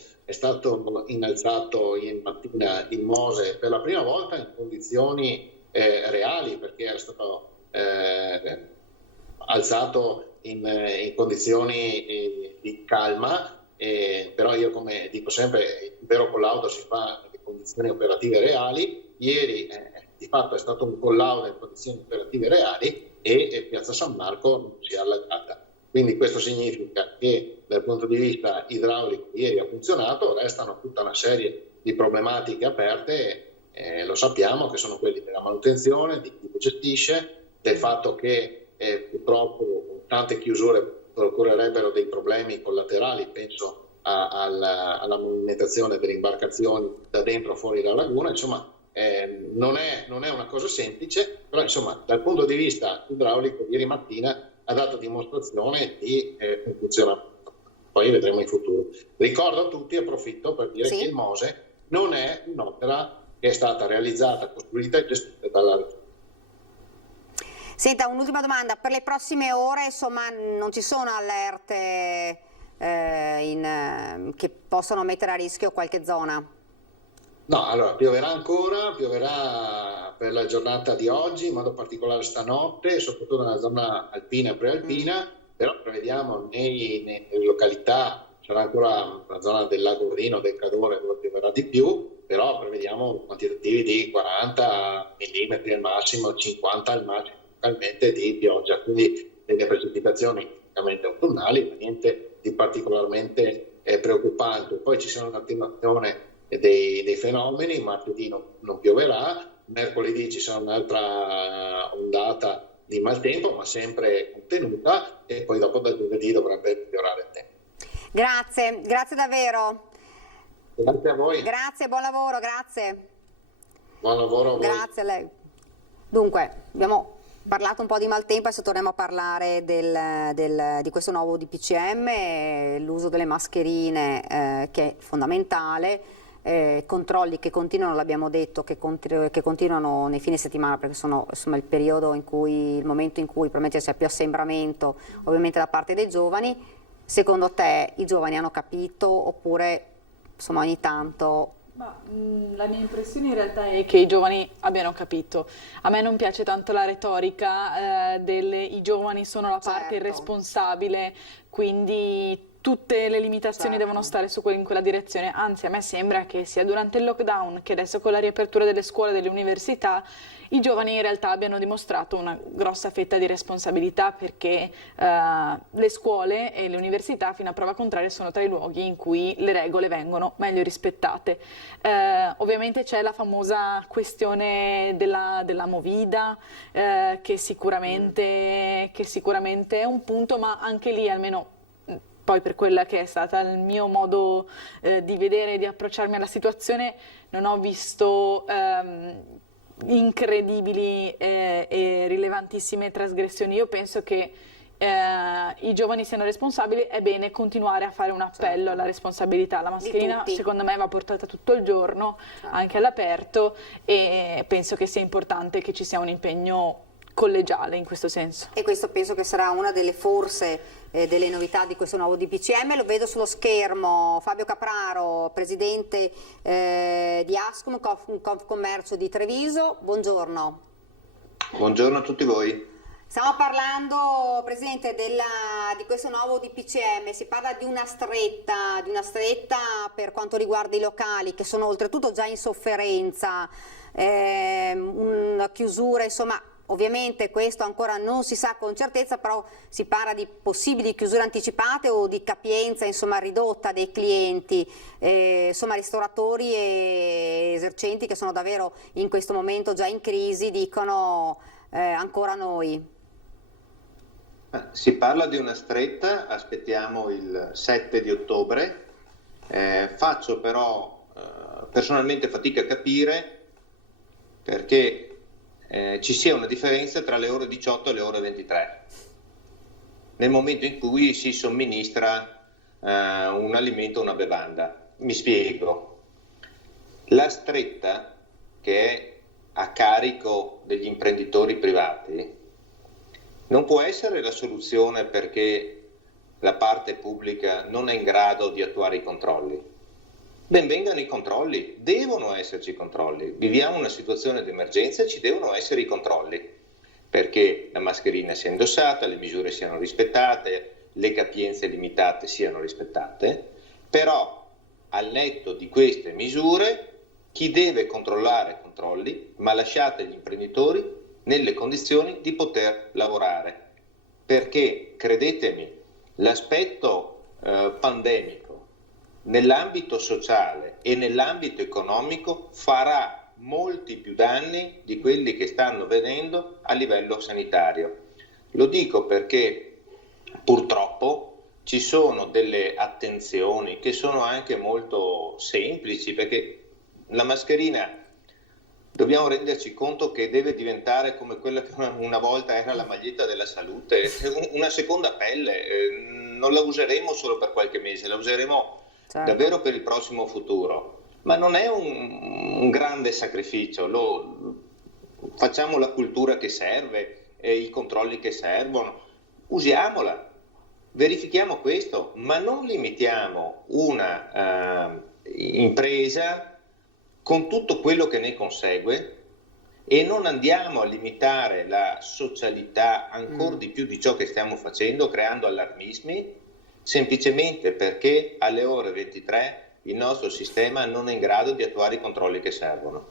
innalzato in mattina il Mose per la prima volta in condizioni reali, perché era stato alzato in condizioni di calma, però io, come dico sempre, il vero collaudo si fa nelle condizioni operative reali. Ieri di fatto è stato un collaudo in condizioni operative reali e Piazza San Marco non si è allagata. Quindi questo significa che dal punto di vista idraulico ieri ha funzionato, restano tutta una serie di problematiche aperte. Lo sappiamo, che sono quelli della manutenzione, di chi lo gestisce, del fatto che purtroppo tante chiusure procurrerebbero dei problemi collaterali, penso alla movimentazione delle imbarcazioni da dentro o fuori dalla laguna. Insomma, non è una cosa semplice, però insomma dal punto di vista idraulico ieri mattina ha dato dimostrazione di funzionamento. Poi vedremo in futuro. Ricordo a tutti, approfitto per dire che il Mose non è un'opera che è stata realizzata, costruita e gestita dalla Regione. Senta, un'ultima domanda, per le prossime ore insomma non ci sono allerte che possono mettere a rischio qualche zona? No, allora pioverà ancora, pioverà per la giornata di oggi, in modo particolare stanotte, soprattutto nella zona alpina e prealpina, però prevediamo nelle località, sarà ancora la zona del Lago Rino, del Cadore, dove pioverà di più, però prevediamo quantitativi di 40 mm al massimo, 50 al massimo localmente di pioggia, quindi delle precipitazioni praticamente autunnali, ma niente di particolarmente preoccupante. Poi ci sarà un'attenuazione dei fenomeni, martedì non pioverà, mercoledì ci sarà un'altra ondata di maltempo, ma sempre contenuta, e poi dopo da giovedì dovrebbe migliorare il tempo. Grazie davvero. Grazie a voi. Grazie, buon lavoro, grazie. Buon lavoro a voi. Grazie a lei. Dunque, abbiamo parlato un po' di maltempo, adesso torniamo a parlare di questo nuovo DPCM, l'uso delle mascherine che è fondamentale, controlli che continuano, l'abbiamo detto, che continuano nei fine settimana, perché sono insomma il momento in cui probabilmente c'è più assembramento ovviamente da parte dei giovani. Secondo te i giovani hanno capito, oppure insomma ogni tanto? La mia impressione in realtà è che i giovani abbiano capito. A me non piace tanto la retorica i giovani sono la parte irresponsabile, quindi tutte le limitazioni devono stare in quella direzione. Anzi, a me sembra che sia durante il lockdown che adesso con la riapertura delle scuole e delle università i giovani in realtà abbiano dimostrato una grossa fetta di responsabilità, perché le scuole e le università fino a prova contraria sono tra i luoghi in cui le regole vengono meglio rispettate. Ovviamente c'è la famosa questione della movida che sicuramente è un punto, ma anche lì almeno poi per quella che è stata il mio modo di vedere e di approcciarmi alla situazione, non ho visto incredibili e rilevantissime trasgressioni. Io penso che i giovani siano responsabili, è bene continuare a fare un appello alla responsabilità. La mascherina secondo me va portata tutto il giorno, anche all'aperto, e penso che sia importante che ci sia un impegno collegiale in questo senso. E questo penso che sarà una delle forse delle novità di questo nuovo DPCM. Lo vedo sullo schermo Fabio Capraro, presidente di Ascom, Confcommercio di Treviso. Buongiorno. Buongiorno a tutti voi. Stiamo parlando, Presidente, di questo nuovo DPCM. Si parla di una stretta per quanto riguarda i locali, che sono oltretutto già in sofferenza, una chiusura, insomma. Ovviamente questo ancora non si sa con certezza, però si parla di possibili chiusure anticipate o di capienza, insomma, ridotta dei clienti, insomma, ristoratori e esercenti che sono davvero in questo momento già in crisi dicono ancora noi. Si parla di una stretta, aspettiamo il 7 di ottobre, faccio però personalmente fatica a capire perché ci sia una differenza tra le ore 18 e le ore 23, nel momento in cui si somministra un alimento o una bevanda. Mi spiego. La stretta, che è a carico degli imprenditori privati, non può essere la soluzione perché la parte pubblica non è in grado di attuare i controlli. Ben vengano i controlli, devono esserci i controlli. Viviamo una situazione di emergenza e ci devono essere i controlli, perché la mascherina sia indossata, le misure siano rispettate, le capienze limitate siano rispettate, però al netto di queste misure chi deve controllare controlli, ma lasciate gli imprenditori nelle condizioni di poter lavorare, perché credetemi, l'aspetto pandemico nell'ambito sociale e nell'ambito economico farà molti più danni di quelli che stanno avvenendo a livello sanitario. Lo dico perché purtroppo ci sono delle attenzioni che sono anche molto semplici, perché la mascherina dobbiamo renderci conto che deve diventare come quella che una volta era la maglietta della salute, una seconda pelle. Non la useremo solo per qualche mese, la useremo davvero per il prossimo futuro, ma non è un grande sacrificio. Facciamo la cultura che serve, i controlli che servono, usiamola, verifichiamo questo, ma non limitiamo una impresa con tutto quello che ne consegue e non andiamo a limitare la socialità ancora di più di ciò che stiamo facendo, creando allarmismi, semplicemente perché alle ore 23 il nostro sistema non è in grado di attuare i controlli che servono.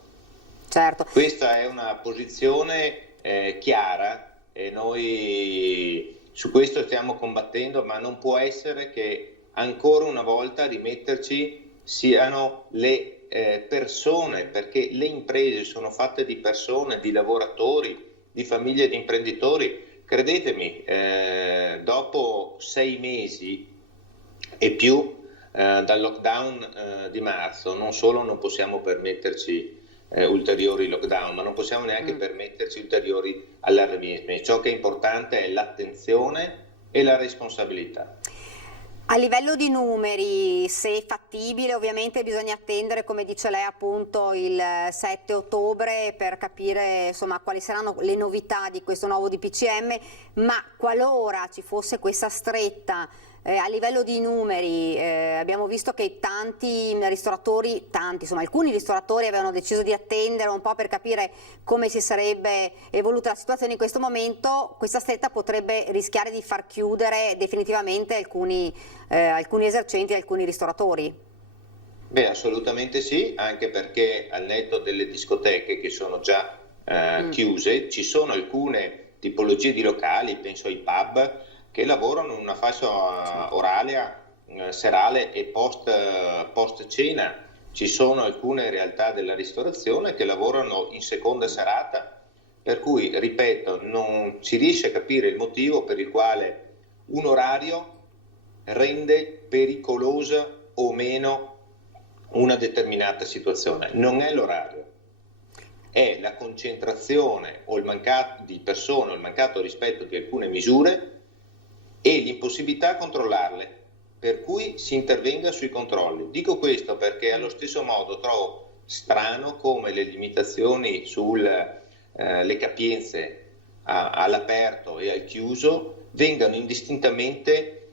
Certo. Questa è una posizione chiara e noi su questo stiamo combattendo, ma non può essere che ancora una volta rimetterci siano le persone, perché le imprese sono fatte di persone, di lavoratori, di famiglie di imprenditori. Credetemi, dopo 6 mesi e più dal lockdown di marzo, non solo non possiamo permetterci ulteriori lockdown, ma non possiamo neanche permetterci ulteriori allarmismi. Ciò che è importante è l'attenzione e la responsabilità. A livello di numeri, se fattibile, ovviamente bisogna attendere, come dice lei, appunto il 7 ottobre per capire insomma quali saranno le novità di questo nuovo DPCM, ma qualora ci fosse questa stretta a livello di numeri, abbiamo visto che alcuni ristoratori avevano deciso di attendere un po' per capire come si sarebbe evoluta la situazione in questo momento. Questa stretta potrebbe rischiare di far chiudere definitivamente alcuni esercenti e alcuni ristoratori. Beh, assolutamente sì, anche perché al netto delle discoteche che sono già chiuse, ci sono alcune tipologie di locali, penso ai pub, che lavorano in una fascia oraria serale e post cena. Ci sono alcune realtà della ristorazione che lavorano in seconda serata, per cui, ripeto, non si riesce a capire il motivo per il quale un orario rende pericolosa o meno una determinata situazione. Non è l'orario, è la concentrazione o il mancato di persone o il mancato rispetto di alcune misure e l'impossibilità a controllarle, per cui si intervenga sui controlli. Dico questo perché allo stesso modo trovo strano come le limitazioni sulle capienze all'aperto e al chiuso vengano indistintamente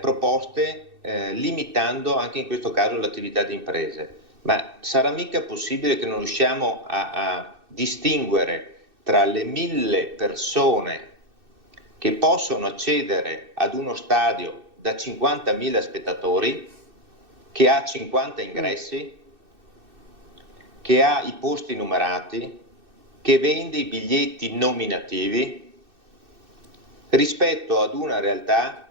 proposte limitando anche in questo caso l'attività di imprese. Ma sarà mica possibile che non riusciamo a distinguere tra le 1000 persone che possono accedere ad uno stadio da 50.000 spettatori, che ha 50 ingressi, che ha i posti numerati, che vende i biglietti nominativi, rispetto ad una realtà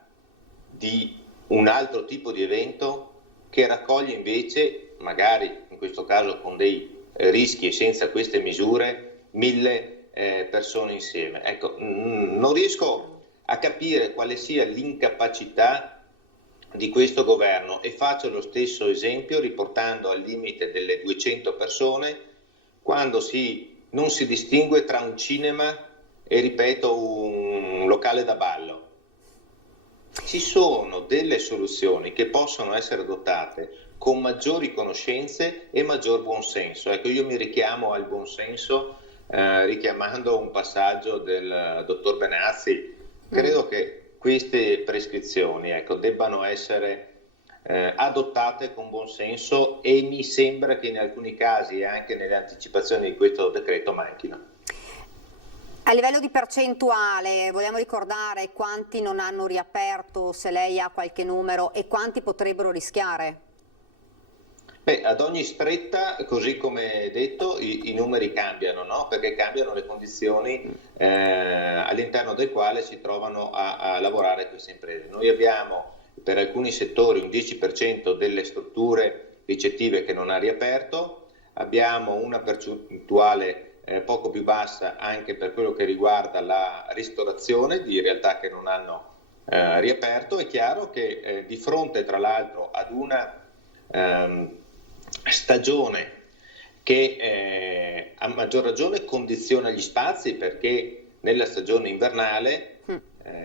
di un altro tipo di evento che raccoglie invece, magari in questo caso con dei rischi e senza queste misure, 1000 persone insieme. Ecco, non riesco a capire quale sia l'incapacità di questo governo e faccio lo stesso esempio riportando al limite delle 200 persone quando non si distingue tra un cinema e, ripeto, un locale da ballo. Ci sono delle soluzioni che possono essere adottate con maggiori conoscenze e maggior buonsenso. Ecco, io mi richiamo al buonsenso richiamando un passaggio del dottor Benazzi. Credo che queste prescrizioni, ecco, debbano essere adottate con buonsenso e mi sembra che in alcuni casi e anche nelle anticipazioni di questo decreto manchino. A livello di percentuale, vogliamo ricordare quanti non hanno riaperto, se lei ha qualche numero, e quanti potrebbero rischiare? Beh, ad ogni stretta, così come detto, i numeri cambiano, no? Perché cambiano le condizioni all'interno del quale si trovano a lavorare queste imprese. Noi abbiamo per alcuni settori un 10% delle strutture ricettive che non ha riaperto, abbiamo una percentuale poco più bassa anche per quello che riguarda la ristorazione di realtà che non hanno riaperto. È chiaro che di fronte tra l'altro ad una stagione che a maggior ragione condiziona gli spazi, perché nella stagione invernale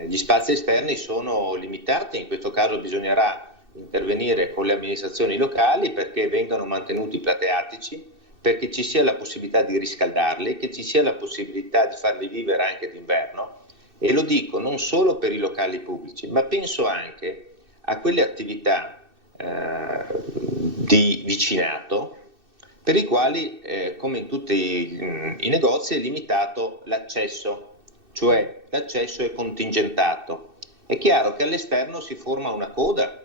gli spazi esterni sono limitati, in questo caso bisognerà intervenire con le amministrazioni locali perché vengano mantenuti plateatici, perché ci sia la possibilità di riscaldarli, che ci sia la possibilità di farli vivere anche d'inverno. E lo dico non solo per i locali pubblici, ma penso anche a quelle attività di vicinato per i quali, come in tutti i negozi, è limitato l'accesso, cioè l'accesso è contingentato. È chiaro che all'esterno si forma una coda.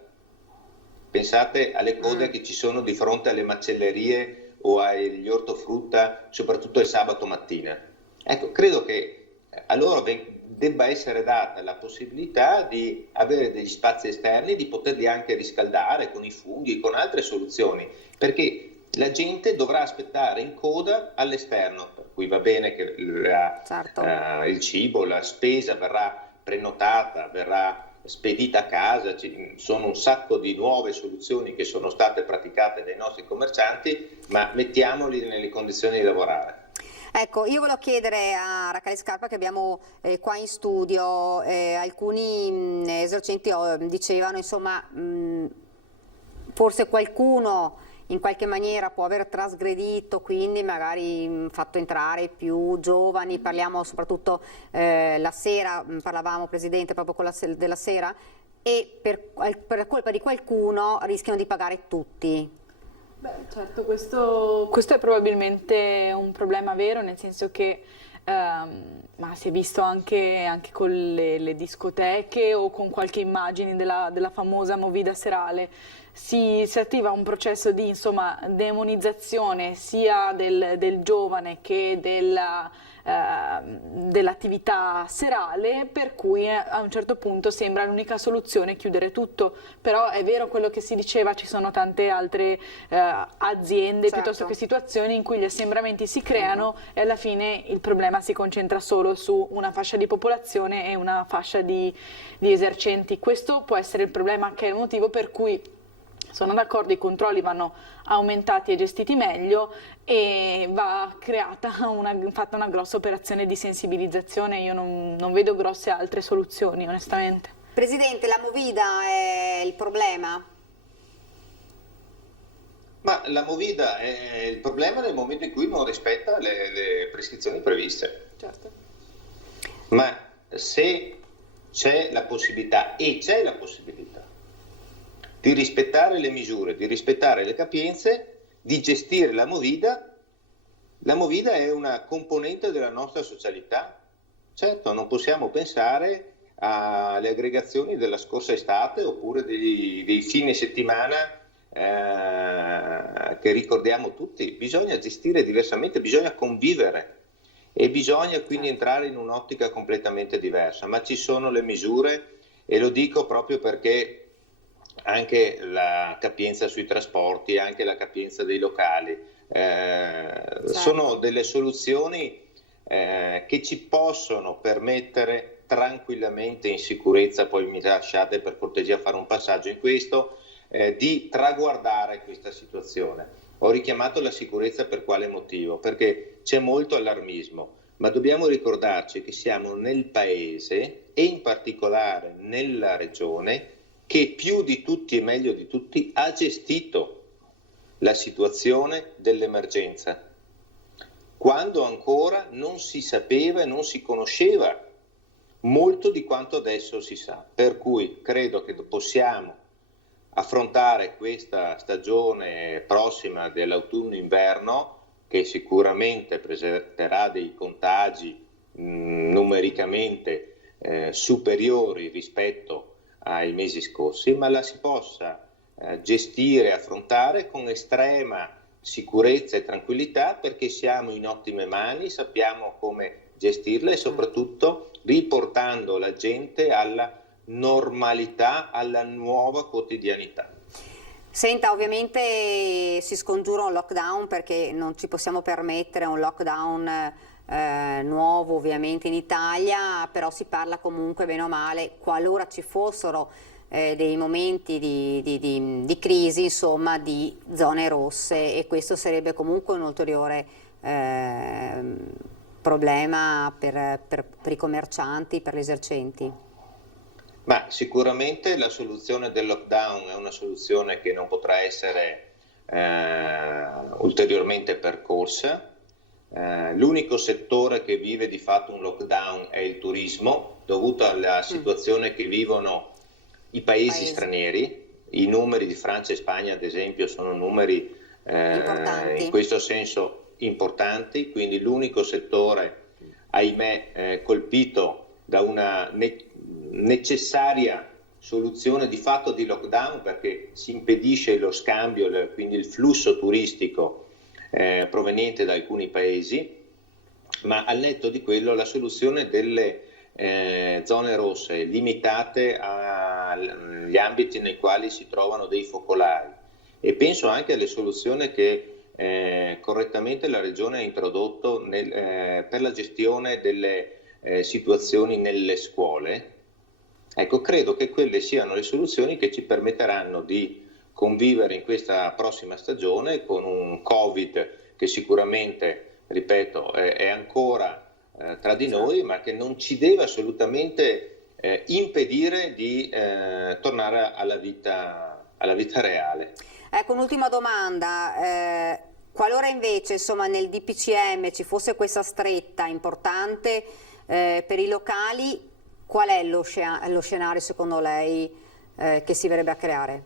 Pensate alle code che ci sono di fronte alle macellerie o agli ortofrutta, soprattutto il sabato mattina. Ecco, credo che a loro debba essere data la possibilità di avere degli spazi esterni, di poterli anche riscaldare con i funghi, con altre soluzioni, perché la gente dovrà aspettare in coda all'esterno, per cui va bene che il cibo, la spesa verrà prenotata, verrà spedita a casa, ci sono un sacco di nuove soluzioni che sono state praticate dai nostri commercianti, ma mettiamoli nelle condizioni di lavorare. Ecco, io volevo chiedere a Rachele Scarpa, che abbiamo qua in studio, alcuni esercenti dicevano, insomma, forse qualcuno in qualche maniera può aver trasgredito, quindi magari fatto entrare più giovani, parliamo soprattutto la sera, parlavamo Presidente proprio della sera, e per colpa di qualcuno rischiano di pagare tutti. Beh, certo, questo è probabilmente un problema vero, nel senso che ma si è visto anche con le discoteche o con qualche immagine della famosa movida serale. Si attiva un processo di, insomma, demonizzazione sia del giovane che dell'attività serale, per cui a un certo punto sembra l'unica soluzione chiudere tutto. Però è vero quello che si diceva, ci sono tante altre aziende, piuttosto che situazioni in cui gli assembramenti si creano e alla fine il problema problema si concentra solo su una fascia di popolazione e una fascia di esercenti. Questo può essere il problema, che è il motivo per cui sono d'accordo, i controlli vanno aumentati e gestiti meglio e va fatta una grossa operazione di sensibilizzazione. Io non vedo grosse altre soluzioni, onestamente. Presidente, la Movida è il problema? Ma la Movida è il problema nel momento in cui non rispetta le prescrizioni previste. Certo. Ma se c'è la possibilità, e c'è la possibilità, di rispettare le misure, di rispettare le capienze, di gestire la Movida è una componente della nostra socialità. Certo, non possiamo pensare alle aggregazioni della scorsa estate oppure dei fine settimana che ricordiamo tutti. Bisogna gestire diversamente, bisogna convivere e bisogna quindi entrare in un'ottica completamente diversa, ma ci sono le misure, e lo dico proprio perché anche la capienza sui trasporti, anche la capienza dei locali, sono delle soluzioni che ci possono permettere tranquillamente, in sicurezza, poi mi lasciate per cortesia fare un passaggio in questo, di traguardare questa situazione. Ho richiamato la sicurezza per quale motivo? Perché c'è molto allarmismo, ma dobbiamo ricordarci che siamo nel paese e in particolare nella regione che più di tutti e meglio di tutti ha gestito la situazione dell'emergenza, quando ancora non si sapeva e non si conosceva molto di quanto adesso si sa. Per cui credo che possiamo affrontare questa stagione prossima dell'autunno-inverno, che sicuramente presenterà dei contagi numericamente superiori rispetto ai mesi scorsi, ma la si possa gestire e affrontare con estrema sicurezza e tranquillità, perché siamo in ottime mani, sappiamo come gestirla e soprattutto riportando la gente alla normalità, alla nuova quotidianità. Senta, ovviamente si scongiura un lockdown perché non ci possiamo permettere un lockdown nuovo ovviamente in Italia, però si parla comunque bene o male, qualora ci fossero dei momenti di crisi, insomma, di zone rosse, e questo sarebbe comunque un ulteriore problema per i commercianti, per gli esercenti. Ma sicuramente la soluzione del lockdown è una soluzione che non potrà essere ulteriormente percorsa. L'unico settore che vive di fatto un lockdown è il turismo, dovuto alla situazione che vivono i paesi stranieri. I numeri di Francia e Spagna, ad esempio, sono numeri in questo senso importanti, quindi l'unico settore, ahimè, colpito da una necessaria soluzione di fatto di lockdown, perché si impedisce lo scambio, quindi il flusso turistico proveniente da alcuni paesi, ma al netto di quello la soluzione delle zone rosse limitate agli ambiti nei quali si trovano dei focolai, e penso anche alle soluzioni che correttamente la Regione ha introdotto per la gestione delle situazioni nelle scuole. Ecco, credo che quelle siano le soluzioni che ci permetteranno di convivere in questa prossima stagione con un Covid che sicuramente, ripeto, è ancora tra di noi, ma che non ci deve assolutamente impedire di tornare alla vita reale. Ecco, un'ultima domanda. Qualora invece, insomma, nel DPCM ci fosse questa stretta importante per i locali, qual è lo scenario secondo lei che si verrebbe a creare?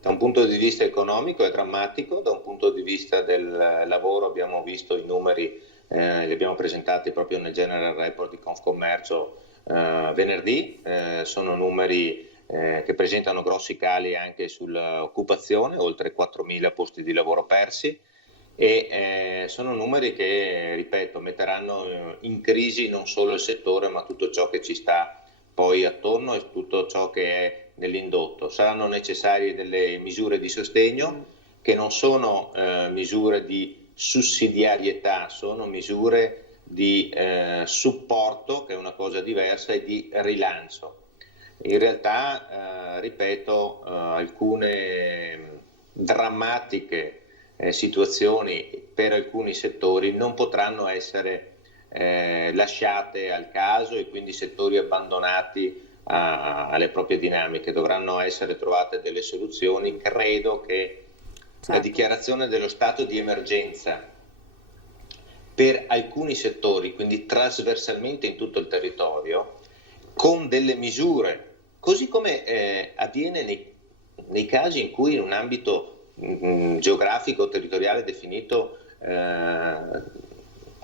Da un punto di vista economico è drammatico, da un punto di vista del lavoro abbiamo visto i numeri, li abbiamo presentati proprio nel General Report di Confcommercio venerdì, sono numeri che presentano grossi cali anche sull'occupazione, oltre 4.000 posti di lavoro persi, e sono numeri che, ripeto, metteranno in crisi non solo il settore, ma tutto ciò che ci sta poi attorno e tutto ciò che è nell'indotto. Saranno necessarie delle misure di sostegno che non sono misure di sussidiarietà, sono misure di supporto, che è una cosa diversa, e di rilancio. In realtà, ripeto, alcune drammatiche situazioni per alcuni settori non potranno essere lasciate al caso e quindi settori abbandonati alle proprie dinamiche, dovranno essere trovate delle soluzioni. Credo che la dichiarazione dello stato di emergenza per alcuni settori, quindi trasversalmente in tutto il territorio, con delle misure, così come avviene nei casi in cui in un ambito geografico o territoriale definito,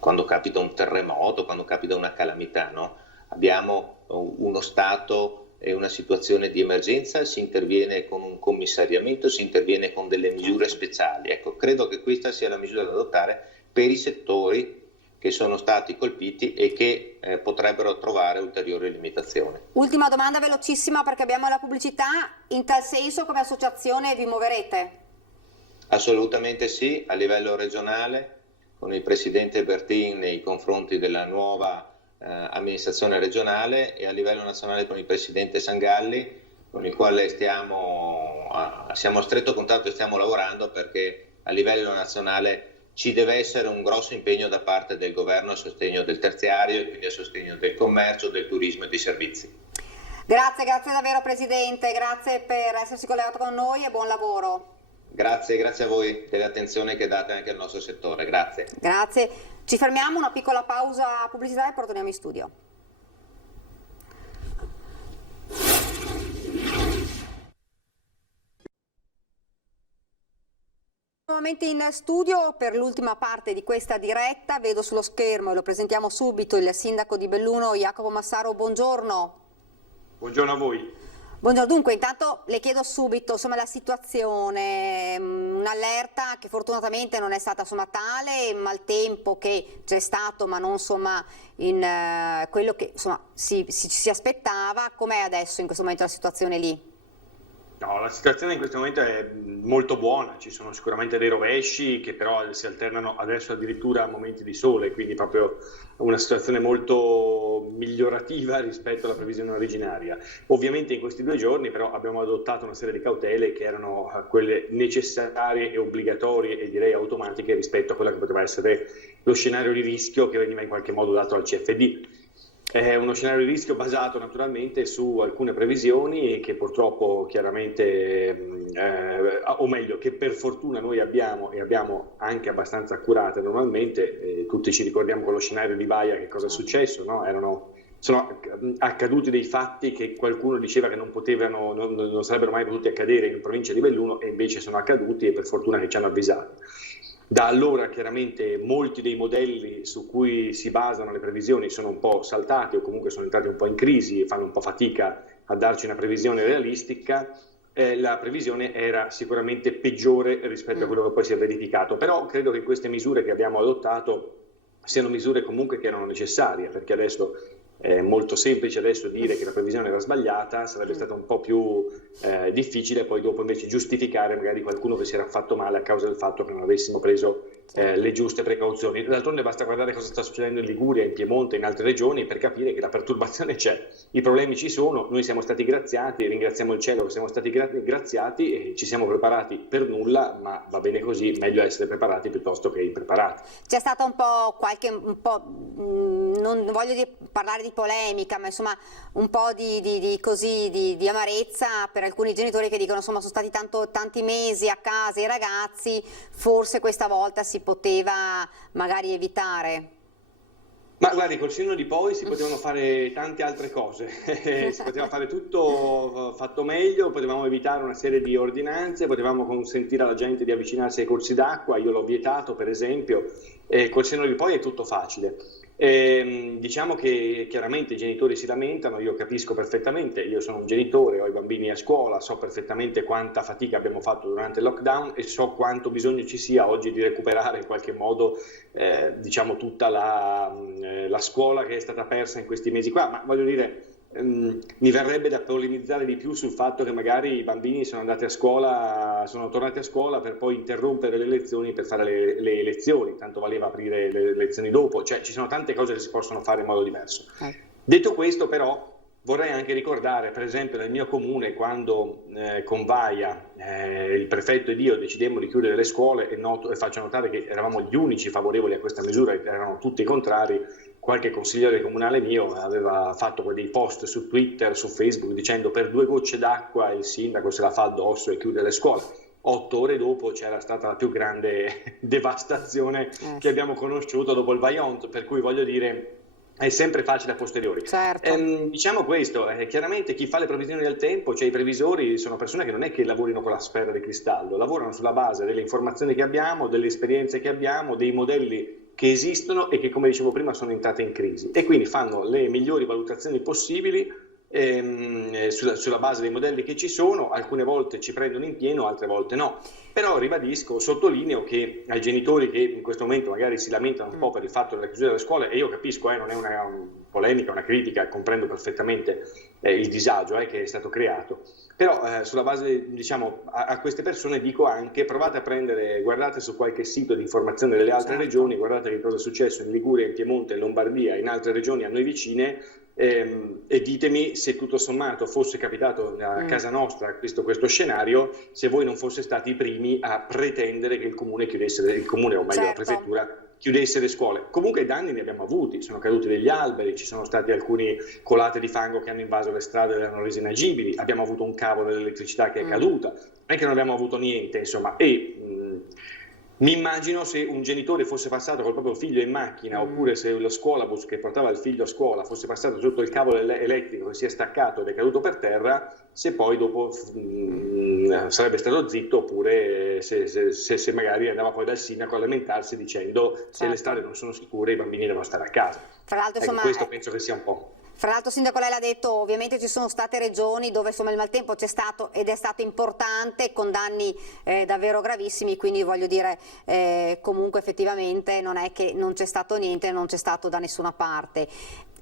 quando capita un terremoto, quando capita una calamità, no? Abbiamo uno stato e una situazione di emergenza, si interviene con un commissariamento, si interviene con delle misure speciali. Ecco, credo che questa sia la misura da adottare per i settori che sono stati colpiti e che potrebbero trovare ulteriori limitazioni. Ultima domanda velocissima perché abbiamo la pubblicità. In tal senso, come associazione vi muoverete? Assolutamente sì, a livello regionale, con il Presidente Bertin nei confronti della nuova amministrazione regionale, e a livello nazionale con il Presidente Sangalli, con il quale siamo a stretto contatto e stiamo lavorando, perché a livello nazionale ci deve essere un grosso impegno da parte del governo a sostegno del terziario e quindi a sostegno del commercio, del turismo e dei servizi. Grazie davvero Presidente, grazie per essersi collegato con noi e buon lavoro. Grazie a voi dell'attenzione che date anche al nostro settore, grazie. Grazie, ci fermiamo, una piccola pausa pubblicitaria e poi torniamo in studio. Nuovamente in studio per l'ultima parte di questa diretta, vedo sullo schermo e lo presentiamo subito il sindaco di Belluno Jacopo Massaro, buongiorno. Buongiorno a voi. Buongiorno, dunque intanto le chiedo subito insomma la situazione, un'allerta che fortunatamente non è stata insomma tale, il maltempo che c'è stato ma non insomma in quello che insomma si aspettava. Com'è adesso in questo momento la situazione lì? No, la situazione in questo momento è molto buona, ci sono sicuramente dei rovesci che però si alternano adesso addirittura a momenti di sole, quindi proprio una situazione molto migliorativa rispetto alla previsione originaria. Ovviamente in questi 2 giorni però abbiamo adottato una serie di cautele che erano quelle necessarie e obbligatorie e direi automatiche rispetto a quello che poteva essere lo scenario di rischio che veniva in qualche modo dato al CFD. È uno scenario di rischio basato naturalmente su alcune previsioni che purtroppo chiaramente, o meglio, che per fortuna noi abbiamo e abbiamo anche abbastanza accurate normalmente. Tutti ci ricordiamo con lo scenario di Baia che cosa è successo, no? Sono accaduti dei fatti che qualcuno diceva che non sarebbero mai potuti accadere in provincia di Belluno e invece sono accaduti e per fortuna che ci hanno avvisato. Da allora chiaramente molti dei modelli su cui si basano le previsioni sono un po' saltati o comunque sono entrati un po' in crisi e fanno un po' fatica a darci una previsione realistica. La previsione era sicuramente peggiore rispetto a quello che poi si è verificato, però credo che queste misure che abbiamo adottato siano misure comunque che erano necessarie, perché adesso è molto semplice adesso dire che la previsione era sbagliata, sarebbe stato un po' più difficile poi dopo invece giustificare magari qualcuno che si era fatto male a causa del fatto che non avessimo preso le giuste precauzioni. D'altronde basta guardare cosa sta succedendo in Liguria, in Piemonte, in altre regioni per capire che la perturbazione c'è, i problemi ci sono, noi siamo stati graziati, ringraziamo il cielo che siamo stati graziati e ci siamo preparati per nulla, ma va bene così, meglio essere preparati piuttosto che impreparati. C'è stata un po' non voglio parlare di polemica, ma insomma un po' di amarezza per alcuni genitori che dicono insomma sono stati tanti mesi a casa i ragazzi, forse questa volta si poteva magari evitare. Ma guardi, col senno di poi si potevano fare tante altre cose, si poteva fare tutto fatto meglio, potevamo evitare una serie di ordinanze, potevamo consentire alla gente di avvicinarsi ai corsi d'acqua, io l'ho vietato per esempio, e col senno di poi è tutto facile. Diciamo che chiaramente i genitori si lamentano, io capisco perfettamente, io sono un genitore, ho i bambini a scuola, so perfettamente quanta fatica abbiamo fatto durante il lockdown e so quanto bisogno ci sia oggi di recuperare in qualche modo diciamo tutta la scuola che è stata persa in questi mesi qua, ma voglio dire mi verrebbe da polemizzare di più sul fatto che magari i bambini sono andati a scuola, sono tornati a scuola per poi interrompere le lezioni per fare le lezioni, tanto valeva aprire le lezioni dopo, cioè ci sono tante cose che si possono fare in modo diverso. Detto questo, però, vorrei anche ricordare, per esempio, nel mio comune, quando con Vaia il prefetto ed io decidemmo di chiudere le scuole, e faccio notare che eravamo gli unici favorevoli a questa misura, erano tutti contrari. Qualche consigliere comunale mio aveva fatto dei post su Twitter, su Facebook, dicendo: per 2 gocce d'acqua il sindaco se la fa addosso e chiude le scuole. 8 ore dopo c'era stata la più grande devastazione che abbiamo conosciuto dopo il Vajont, per cui voglio dire, è sempre facile a posteriori. Certo. Diciamo questo, chiaramente chi fa le previsioni del tempo, cioè i previsori, sono persone che non è che lavorino con la sfera di cristallo, lavorano sulla base delle informazioni che abbiamo, delle esperienze che abbiamo, dei modelli che esistono e che, come dicevo prima, sono entrate in crisi, e quindi fanno le migliori valutazioni possibili sulla base dei modelli che ci sono. Alcune volte ci prendono in pieno, altre volte no. Però ribadisco, sottolineo che ai genitori che in questo momento magari si lamentano un po' per il fatto della chiusura delle scuole, e io capisco, non è una polemica, una critica, comprendo perfettamente il disagio che è stato creato, però sulla base, diciamo, a queste persone dico anche: provate a prendere, guardate su qualche sito di informazione delle altre regioni, guardate che cosa è successo in Liguria, in Piemonte, in Lombardia, in altre regioni a noi vicine, e ditemi se tutto sommato fosse capitato a casa nostra questo scenario, se voi non foste stati i primi a pretendere che il comune chiudesse, o meglio la prefettura chiudesse le scuole. Comunque danni ne abbiamo avuti, sono caduti degli alberi, ci sono stati alcuni colate di fango che hanno invaso le strade e le hanno rese inagibili, abbiamo avuto un cavo dell'elettricità che è caduta, non è che non abbiamo avuto niente, insomma. Mi immagino se un genitore fosse passato col proprio figlio in macchina, oppure se lo scuolabus che portava il figlio a scuola fosse passato sotto il cavo elettrico che si è staccato ed è caduto per terra, se poi dopo sarebbe stato zitto, oppure se magari andava poi dal sindaco a lamentarsi dicendo: se le strade non sono sicure i bambini devono stare a casa. Tra l'altro, insomma, questo penso che sia un po'. Fra l'altro, Sindaco, lei l'ha detto, ovviamente ci sono state regioni dove insomma il maltempo c'è stato ed è stato importante, con danni davvero gravissimi, quindi voglio dire, comunque effettivamente non è che non c'è stato niente, non c'è stato da nessuna parte.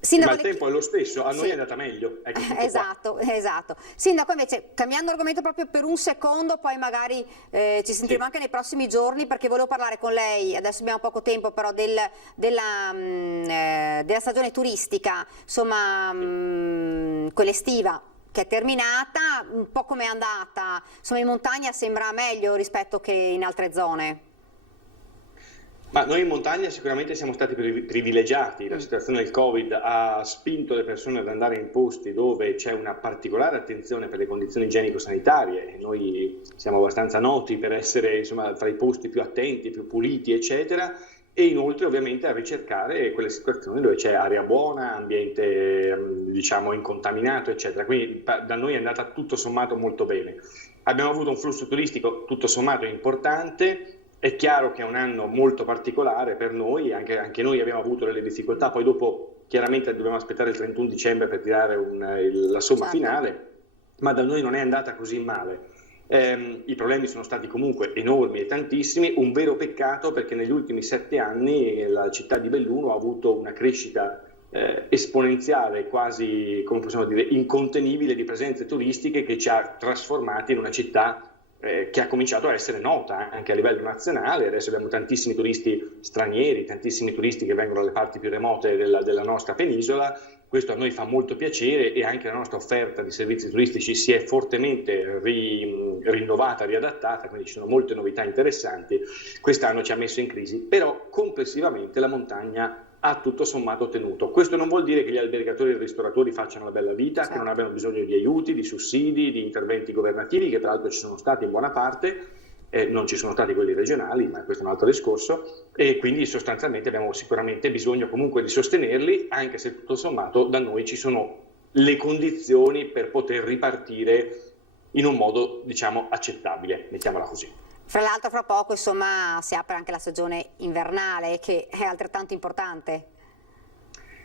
Sindaco, ma il tempo è lo stesso, a noi è andata meglio. Esatto. Sindaco, invece, cambiando argomento proprio per un secondo, poi magari ci sentiremo anche nei prossimi giorni, perché volevo parlare con lei, adesso abbiamo poco tempo, però della stagione turistica, insomma, quella estiva che è terminata, un po' come è andata, insomma in montagna sembra meglio rispetto che in altre zone. Ma noi in montagna sicuramente siamo stati privilegiati, la situazione del Covid ha spinto le persone ad andare in posti dove c'è una particolare attenzione per le condizioni igienico-sanitarie, noi siamo abbastanza noti per essere, insomma, tra i posti più attenti, più puliti, eccetera, e inoltre ovviamente a ricercare quelle situazioni dove c'è aria buona, ambiente diciamo incontaminato, eccetera, quindi da noi è andata tutto sommato molto bene. Abbiamo avuto un flusso turistico tutto sommato importante. È chiaro che è un anno molto particolare per noi, anche noi abbiamo avuto delle difficoltà, poi dopo chiaramente dobbiamo aspettare il 31 dicembre per tirare la somma finale, ma da noi non è andata così male. I problemi sono stati comunque enormi e tantissimi, un vero peccato perché negli ultimi 7 anni la città di Belluno ha avuto una crescita esponenziale, quasi, come possiamo dire, incontenibile di presenze turistiche, che ci ha trasformati in una città che ha cominciato a essere nota anche a livello nazionale. Adesso abbiamo tantissimi turisti stranieri, tantissimi turisti che vengono dalle parti più remote della nostra penisola. Questo a noi fa molto piacere, e anche la nostra offerta di servizi turistici si è fortemente rinnovata, riadattata, quindi ci sono molte novità interessanti. Quest'anno ci ha messo in crisi, però complessivamente la montagna ha tutto sommato tenuto. Questo non vuol dire che gli albergatori e i ristoratori facciano la bella vita, che non abbiano bisogno di aiuti, di sussidi, di interventi governativi, che tra l'altro ci sono stati in buona parte, non ci sono stati quelli regionali, ma questo è un altro discorso, e quindi sostanzialmente abbiamo sicuramente bisogno comunque di sostenerli, anche se tutto sommato da noi ci sono le condizioni per poter ripartire in un modo, diciamo, accettabile, mettiamola così. Fra l'altro fra poco, insomma, si apre anche la stagione invernale, che è altrettanto importante.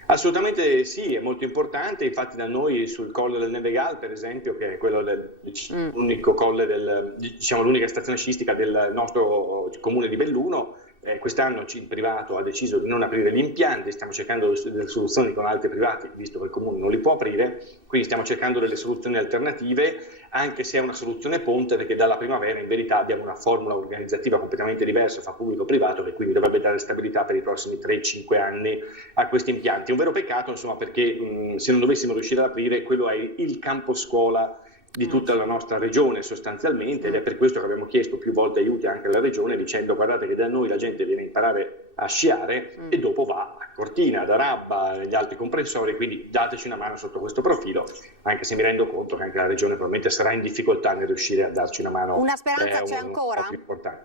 Assolutamente sì, è molto importante. Infatti da noi sul Colle del Nevegal, per esempio, che è quello l'unico colle l'unica stazione sciistica del nostro comune di Belluno, quest'anno il privato ha deciso di non aprire gli impianti, stiamo cercando delle soluzioni con altri privati, visto che il comune non li può aprire, quindi stiamo cercando delle soluzioni alternative, anche se è una soluzione ponte, perché dalla primavera in verità abbiamo una formula organizzativa completamente diversa fra pubblico-privato, che quindi dovrebbe dare stabilità per i prossimi 3-5 anni a questi impianti. È un vero peccato, insomma, perché se non dovessimo riuscire ad aprire, quello è il campo scuola di tutta la nostra regione sostanzialmente, ed è per questo che abbiamo chiesto più volte aiuti anche alla regione, dicendo: guardate che da noi la gente viene a imparare a sciare e dopo va a Cortina, ad Arabba, agli altri comprensori, quindi dateci una mano sotto questo profilo, anche se mi rendo conto che anche la regione probabilmente sarà in difficoltà nel riuscire a darci una mano. Una speranza c'è ancora? Più importante.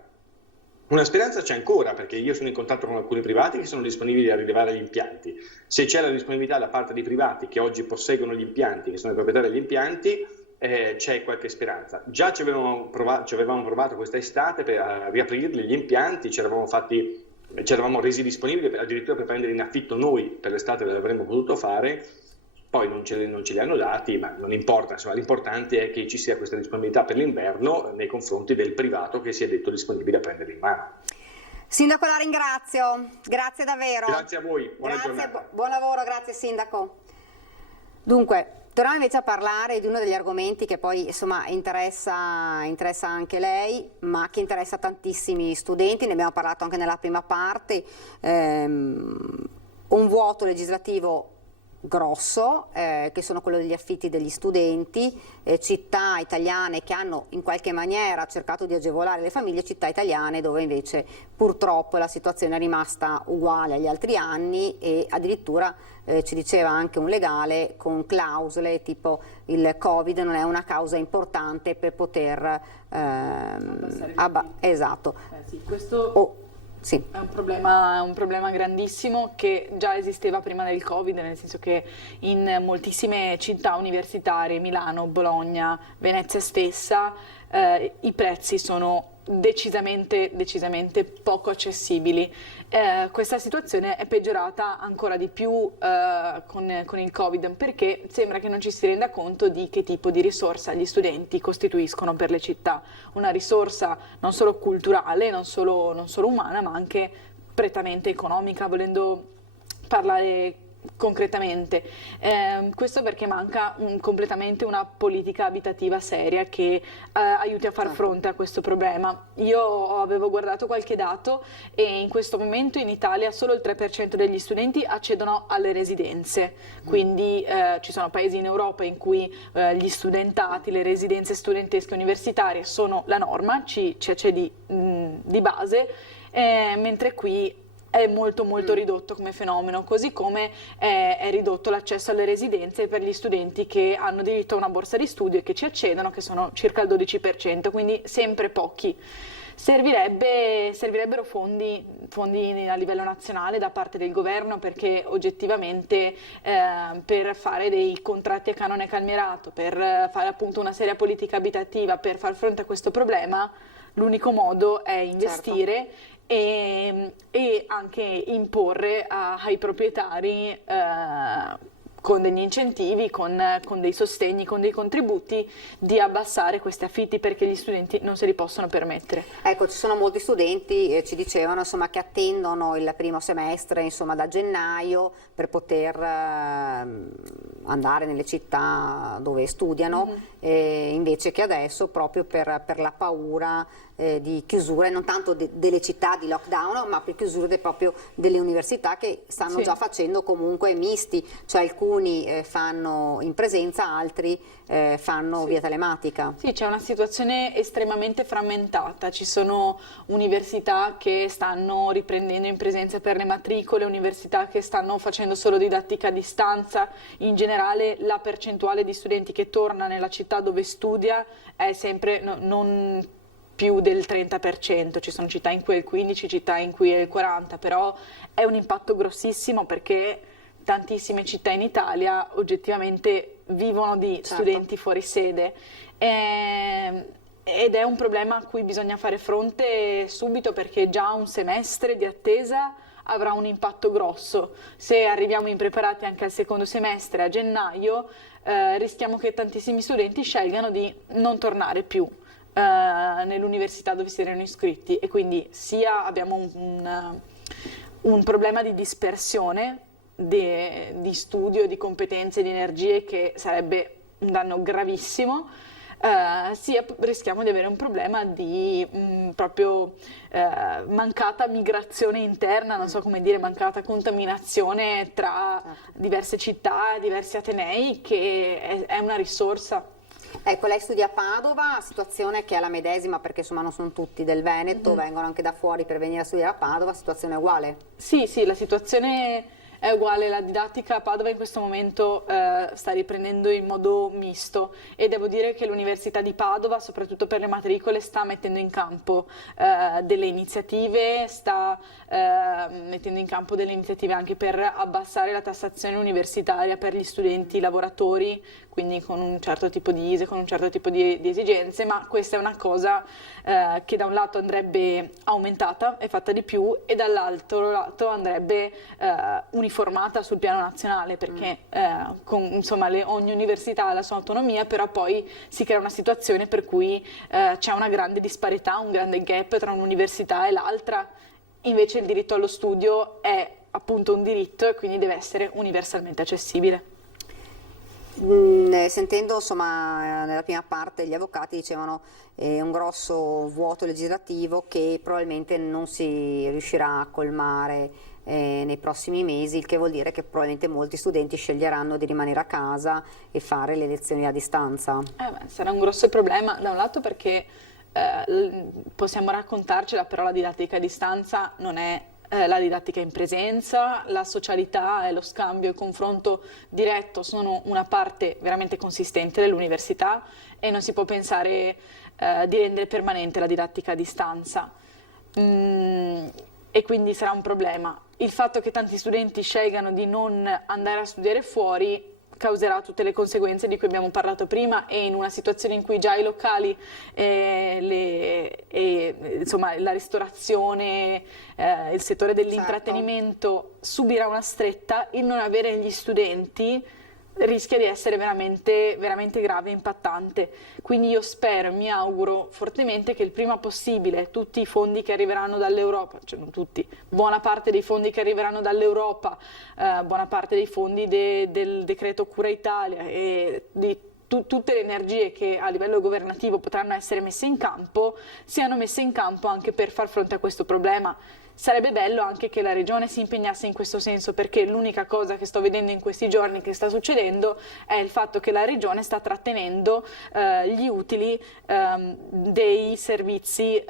Una speranza c'è ancora, perché io sono in contatto con alcuni privati che sono disponibili a rilevare gli impianti. Se c'è la disponibilità da parte dei privati che oggi posseggono gli impianti, che sono i proprietari degli impianti, c'è qualche speranza. Già ci avevamo provato questa estate per riaprirli gli impianti, ci eravamo resi disponibili addirittura per prendere in affitto noi per l'estate, l'avremmo potuto fare, poi non ce li hanno dati, ma non importa, insomma, l'importante è che ci sia questa disponibilità per l'inverno nei confronti del privato che si è detto disponibile a prenderli in mano. Sindaco, la ringrazio, grazie davvero. Grazie a voi, buona giornata. Buon lavoro, grazie Sindaco. Dunque, torniamo invece a parlare di uno degli argomenti che poi insomma interessa anche lei, ma che interessa tantissimi studenti, ne abbiamo parlato anche nella prima parte, un vuoto legislativo grosso, che sono quello degli affitti degli studenti, città italiane che hanno in qualche maniera cercato di agevolare le famiglie, città italiane dove invece purtroppo la situazione è rimasta uguale agli altri anni e addirittura ci diceva anche un legale con clausole tipo il Covid non è una causa importante per poter esatto. Sì, questo sì. È un problema grandissimo che già esisteva prima del Covid, nel senso che in moltissime città universitarie, Milano, Bologna, Venezia stessa, i prezzi sono decisamente poco accessibili. Questa situazione è peggiorata ancora di più con il Covid, perché sembra che non ci si renda conto di che tipo di risorsa gli studenti costituiscono per le città. Una risorsa non solo culturale, non solo umana, ma anche prettamente economica, volendo parlare concretamente. Questo perché manca completamente una politica abitativa seria che aiuti a far fronte a questo problema. Io avevo guardato qualche dato e in questo momento in Italia solo il 3% degli studenti accedono alle residenze, quindi ci sono paesi in Europa in cui gli studentati, le residenze studentesche universitarie sono la norma, ci accedi di base, mentre qui è molto ridotto come fenomeno, così come è ridotto l'accesso alle residenze per gli studenti che hanno diritto a una borsa di studio e che ci accedono, che sono circa il 12%, quindi sempre pochi. Servirebbero fondi a livello nazionale da parte del governo, perché oggettivamente per fare dei contratti a canone calmierato, per fare appunto una seria politica abitativa, per far fronte a questo problema, l'unico modo è investire. Certo. E anche imporre ai proprietari con degli incentivi, con dei sostegni, con dei contributi, di abbassare questi affitti, perché gli studenti non se li possono permettere. Ecco, ci sono molti studenti, ci dicevano insomma, che attendono il primo semestre insomma, da gennaio per poter andare nelle città dove studiano, invece che adesso proprio per la paura di chiusure, non tanto delle città di lockdown, ma per chiusure proprio delle università che stanno già facendo comunque misti, cioè alcuni fanno in presenza, altri fanno via telematica. Sì, c'è una situazione estremamente frammentata, ci sono università che stanno riprendendo in presenza per le matricole, università che stanno facendo solo didattica a distanza. In generale la percentuale di studenti che torna nella città dove studia è sempre non più del 30%, ci sono città in cui è il 15%, città in cui è il 40%, però è un impatto grossissimo perché tantissime città in Italia oggettivamente vivono di studenti fuori sede ed è un problema a cui bisogna fare fronte subito, perché già un semestre di attesa avrà un impatto grosso. Se arriviamo impreparati anche al secondo semestre, a gennaio, rischiamo che tantissimi studenti scelgano di non tornare più. nell'università dove si erano iscritti, e quindi sia abbiamo un problema di dispersione di studio, di competenze, di energie, che sarebbe un danno gravissimo, sia rischiamo di avere un problema di proprio mancata migrazione interna, non so come dire, mancata contaminazione tra diverse città, diversi atenei, che è una risorsa. Ecco, lei studia a Padova, situazione che è la medesima, perché insomma non sono tutti del Veneto, vengono anche da fuori per venire a studiare a Padova, situazione uguale? Sì, la situazione è uguale, la didattica a Padova in questo momento sta riprendendo in modo misto, e devo dire che l'Università di Padova, soprattutto per le matricole, sta mettendo in campo delle iniziative, mettendo in campo delle iniziative anche per abbassare la tassazione universitaria per gli studenti lavoratori, quindi con un certo tipo di ISEE, con un certo tipo di esigenze, ma questa è una cosa che da un lato andrebbe aumentata e fatta di più, e dall'altro lato andrebbe uniformata sul piano nazionale, perché insomma, ogni università ha la sua autonomia, però poi si crea una situazione per cui c'è una grande disparità, un grande gap tra un'università e l'altra. Invece il diritto allo studio è appunto un diritto, e quindi deve essere universalmente accessibile. Sentendo insomma nella prima parte gli avvocati dicevano un grosso vuoto legislativo che probabilmente non si riuscirà a colmare nei prossimi mesi, il che vuol dire che probabilmente molti studenti sceglieranno di rimanere a casa e fare le lezioni a distanza. Sarà un grosso problema, da un lato perché possiamo raccontarcela, però la didattica a distanza non è la didattica in presenza, la socialità e lo scambio e il confronto diretto sono una parte veramente consistente dell'università, e non si può pensare di rendere permanente la didattica a distanza, e quindi sarà un problema. Il fatto che tanti studenti scelgano di non andare a studiare fuori causerà tutte le conseguenze di cui abbiamo parlato prima, e in una situazione in cui già i locali insomma, la ristorazione, il settore dell'intrattenimento subirà una stretta, il non avere gli studenti rischia di essere veramente, veramente grave e impattante. Quindi io spero, mi auguro fortemente che il prima possibile tutti i fondi che arriveranno dall'Europa, cioè non tutti, buona parte dei fondi che arriveranno dall'Europa, buona parte dei fondi del decreto Cura Italia e di tutte le energie che a livello governativo potranno essere messe in campo, siano messe in campo anche per far fronte a questo problema. Sarebbe bello anche che la Regione si impegnasse in questo senso, perché l'unica cosa che sto vedendo in questi giorni che sta succedendo è il fatto che la Regione sta trattenendo gli utili dei servizi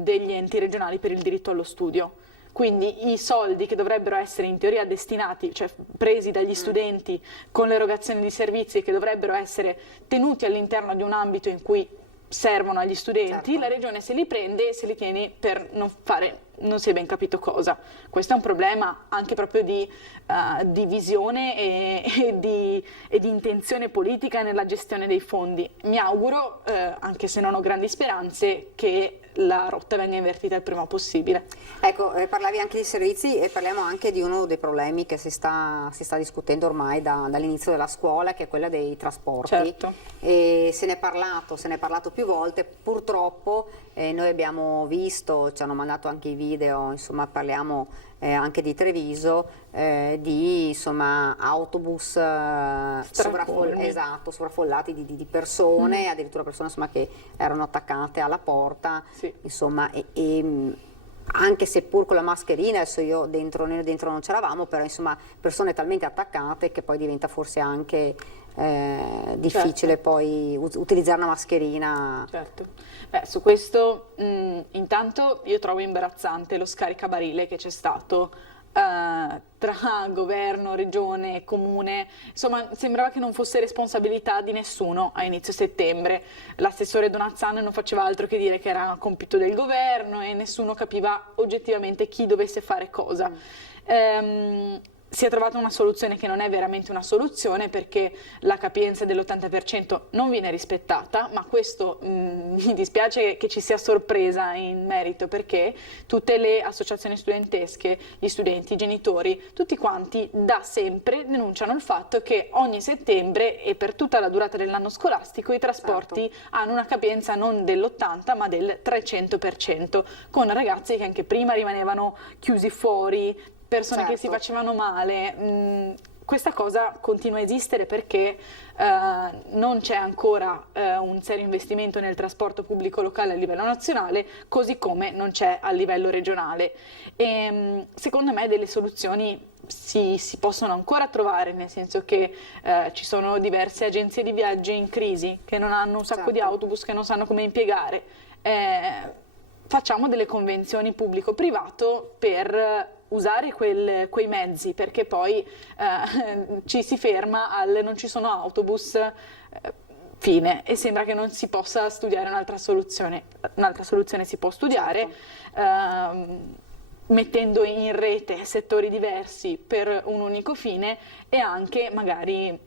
degli enti regionali per il diritto allo studio. Quindi i soldi che dovrebbero essere in teoria destinati, cioè presi dagli studenti con l'erogazione di servizi, che dovrebbero essere tenuti all'interno di un ambito in cui servono agli studenti, la Regione se li prende e se li tiene per non fare non si è ben capito cosa. Questo è un problema anche proprio di visione e di intenzione politica nella gestione dei fondi. Mi auguro, anche se non ho grandi speranze, che la rotta venga invertita il prima possibile. Ecco, parlavi anche di servizi, e parliamo anche di uno dei problemi che si sta discutendo ormai dall'inizio della scuola, che è quella dei trasporti. Certo. E se ne è parlato più volte. Purtroppo noi abbiamo visto, ci hanno mandato anche i video, insomma parliamo anche di Treviso, di insomma autobus sovraffollati di persone, addirittura persone insomma, che erano attaccate alla porta, sì. Insomma, anche se pur con la mascherina, adesso noi dentro non c'eravamo, però insomma persone talmente attaccate che poi diventa forse anche difficile poi utilizzare una mascherina. Certo. Su questo intanto io trovo imbarazzante lo scaricabarile che c'è stato tra governo, regione e comune. Insomma, sembrava che non fosse responsabilità di nessuno a inizio settembre. L'assessore Donazzano non faceva altro che dire che era compito del governo, e nessuno capiva oggettivamente chi dovesse fare cosa. si è trovata una soluzione che non è veramente una soluzione, perché la capienza dell'80% non viene rispettata, ma questo mi dispiace che ci sia sorpresa in merito, perché tutte le associazioni studentesche, gli studenti, i genitori, tutti quanti da sempre denunciano il fatto che ogni settembre e per tutta la durata dell'anno scolastico i trasporti hanno una capienza non dell'80 ma del 300%, con ragazzi che anche prima rimanevano chiusi fuori, persone che si facevano male. Questa cosa continua a esistere perché non c'è ancora un serio investimento nel trasporto pubblico locale a livello nazionale, così come non c'è a livello regionale. E secondo me delle soluzioni si possono ancora trovare, nel senso che ci sono diverse agenzie di viaggio in crisi che non hanno un sacco di autobus, che non sanno come impiegare. Facciamo delle convenzioni pubblico-privato per usare quei mezzi, perché poi ci si ferma al non ci sono autobus, fine, e sembra che non si possa studiare un'altra soluzione. Un'altra soluzione si può studiare mettendo in rete settori diversi per un unico fine, e anche magari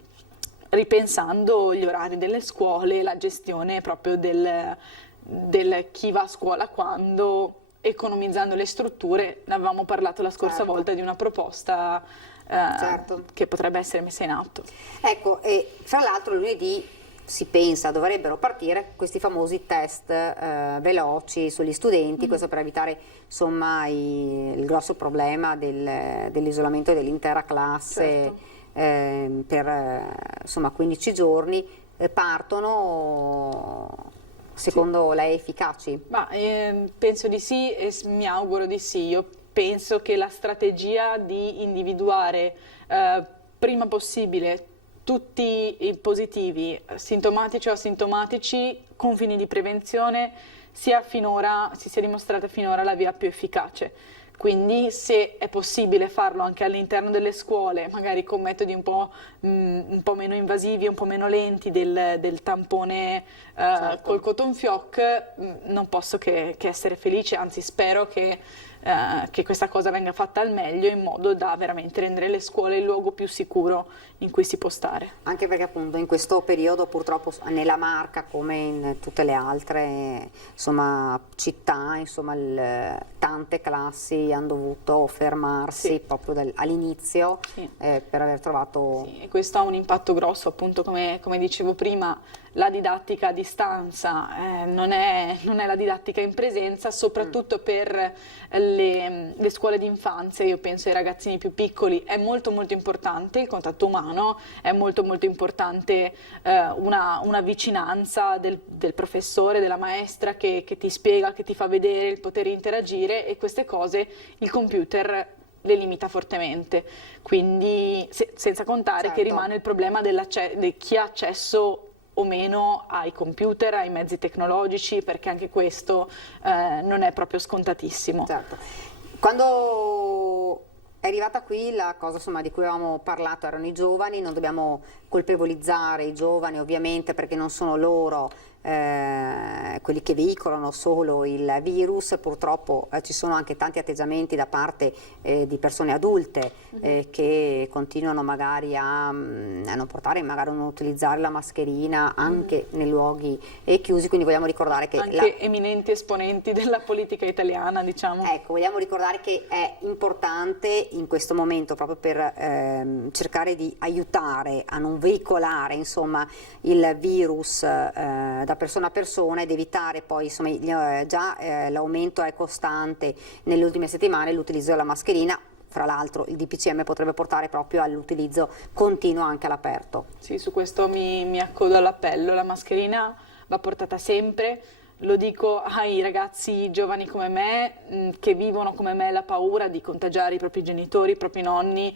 ripensando gli orari delle scuole, la gestione proprio del chi va a scuola quando, economizzando le strutture. Ne avevamo parlato la scorsa volta di una proposta che potrebbe essere messa in atto. Ecco, e fra l'altro lunedì si pensa dovrebbero partire questi famosi test veloci sugli studenti, questo per evitare insomma il grosso problema dell'isolamento dell'intera classe per insomma 15 giorni. Partono secondo lei efficaci? Ma penso di sì e mi auguro di sì. Io penso che la strategia di individuare prima possibile tutti i positivi, sintomatici o asintomatici, con fini di prevenzione, si sia dimostrata finora la via più efficace. Quindi se è possibile farlo anche all'interno delle scuole, magari con metodi un po' meno invasivi, un po' meno lenti del tampone col cotton fioc, non posso che essere felice, anzi spero che questa cosa venga fatta al meglio, in modo da veramente rendere le scuole il luogo più sicuro in cui si può stare. Anche perché appunto in questo periodo purtroppo nella Marca, come in tutte le altre insomma, città, insomma, tante classi hanno dovuto fermarsi proprio all'inizio per aver trovato... Sì, e questo ha un impatto grosso, appunto come dicevo prima. La didattica a distanza non è la didattica in presenza, soprattutto per le scuole di infanzia. Io penso ai ragazzini più piccoli, è molto molto importante il contatto umano, è molto molto importante una vicinanza del professore, della maestra che ti spiega, che ti fa vedere, il poter interagire, e queste cose il computer le limita fortemente. Quindi senza contare che rimane il problema di chi ha accesso o meno ai computer, ai mezzi tecnologici, perché anche questo non è proprio scontatissimo. Certo. Quando è arrivata qui la cosa insomma, di cui avevamo parlato erano i giovani, non dobbiamo colpevolizzare i giovani ovviamente, perché non sono loro quelli che veicolano solo il virus. Purtroppo ci sono anche tanti atteggiamenti da parte di persone adulte che continuano magari a non portare, magari a non utilizzare la mascherina anche nei luoghi chiusi, quindi vogliamo ricordare che anche eminenti esponenti della politica italiana, diciamo. Ecco, vogliamo ricordare che è importante in questo momento, proprio per cercare di aiutare a non veicolare insomma il virus da persona a persona, ed evitare poi insomma già l'aumento è costante nelle ultime settimane l'utilizzo della mascherina. Fra l'altro il DPCM potrebbe portare proprio all'utilizzo continuo anche all'aperto. Sì, su questo mi accodo all'appello. La mascherina va portata sempre. Lo dico ai ragazzi giovani come me, che vivono come me la paura di contagiare i propri genitori, i propri nonni.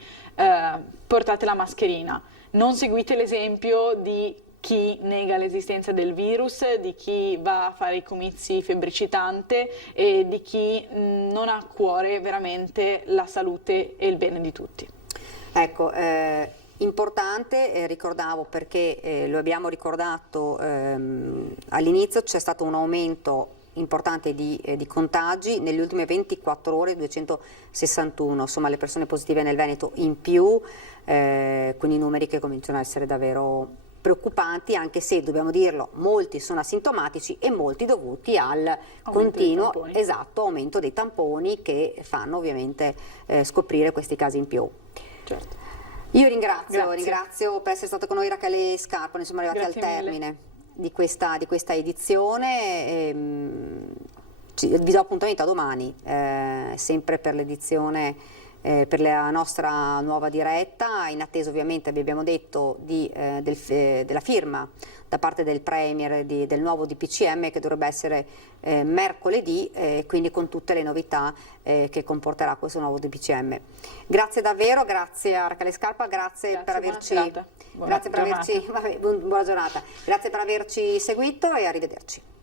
Portate la mascherina. Non seguite l'esempio di chi nega l'esistenza del virus, di chi va a fare i comizi febbricitante e di chi non ha a cuore veramente la salute e il bene di tutti. Ecco, importante, ricordavo perché lo abbiamo ricordato all'inizio, c'è stato un aumento importante di contagi, nelle ultime 24 ore 261, insomma le persone positive nel Veneto in più, quindi numeri che cominciano a essere davvero preoccupanti, anche se dobbiamo dirlo, molti sono asintomatici e molti dovuti al continuo aumento dei tamponi che fanno ovviamente scoprire questi casi in più. Certo. Io ringrazio per essere stato con noi Rachele Scarpa, ne siamo arrivati Grazie al termine di questa edizione. Vi do appuntamento a domani, sempre per l'edizione, per la nostra nuova diretta, in attesa ovviamente, vi abbiamo detto, della firma da parte del Premier del nuovo DPCM che dovrebbe essere mercoledì, quindi con tutte le novità che comporterà questo nuovo DPCM. Grazie davvero, grazie a Rachele Scarpa, grazie per averci seguito e arrivederci.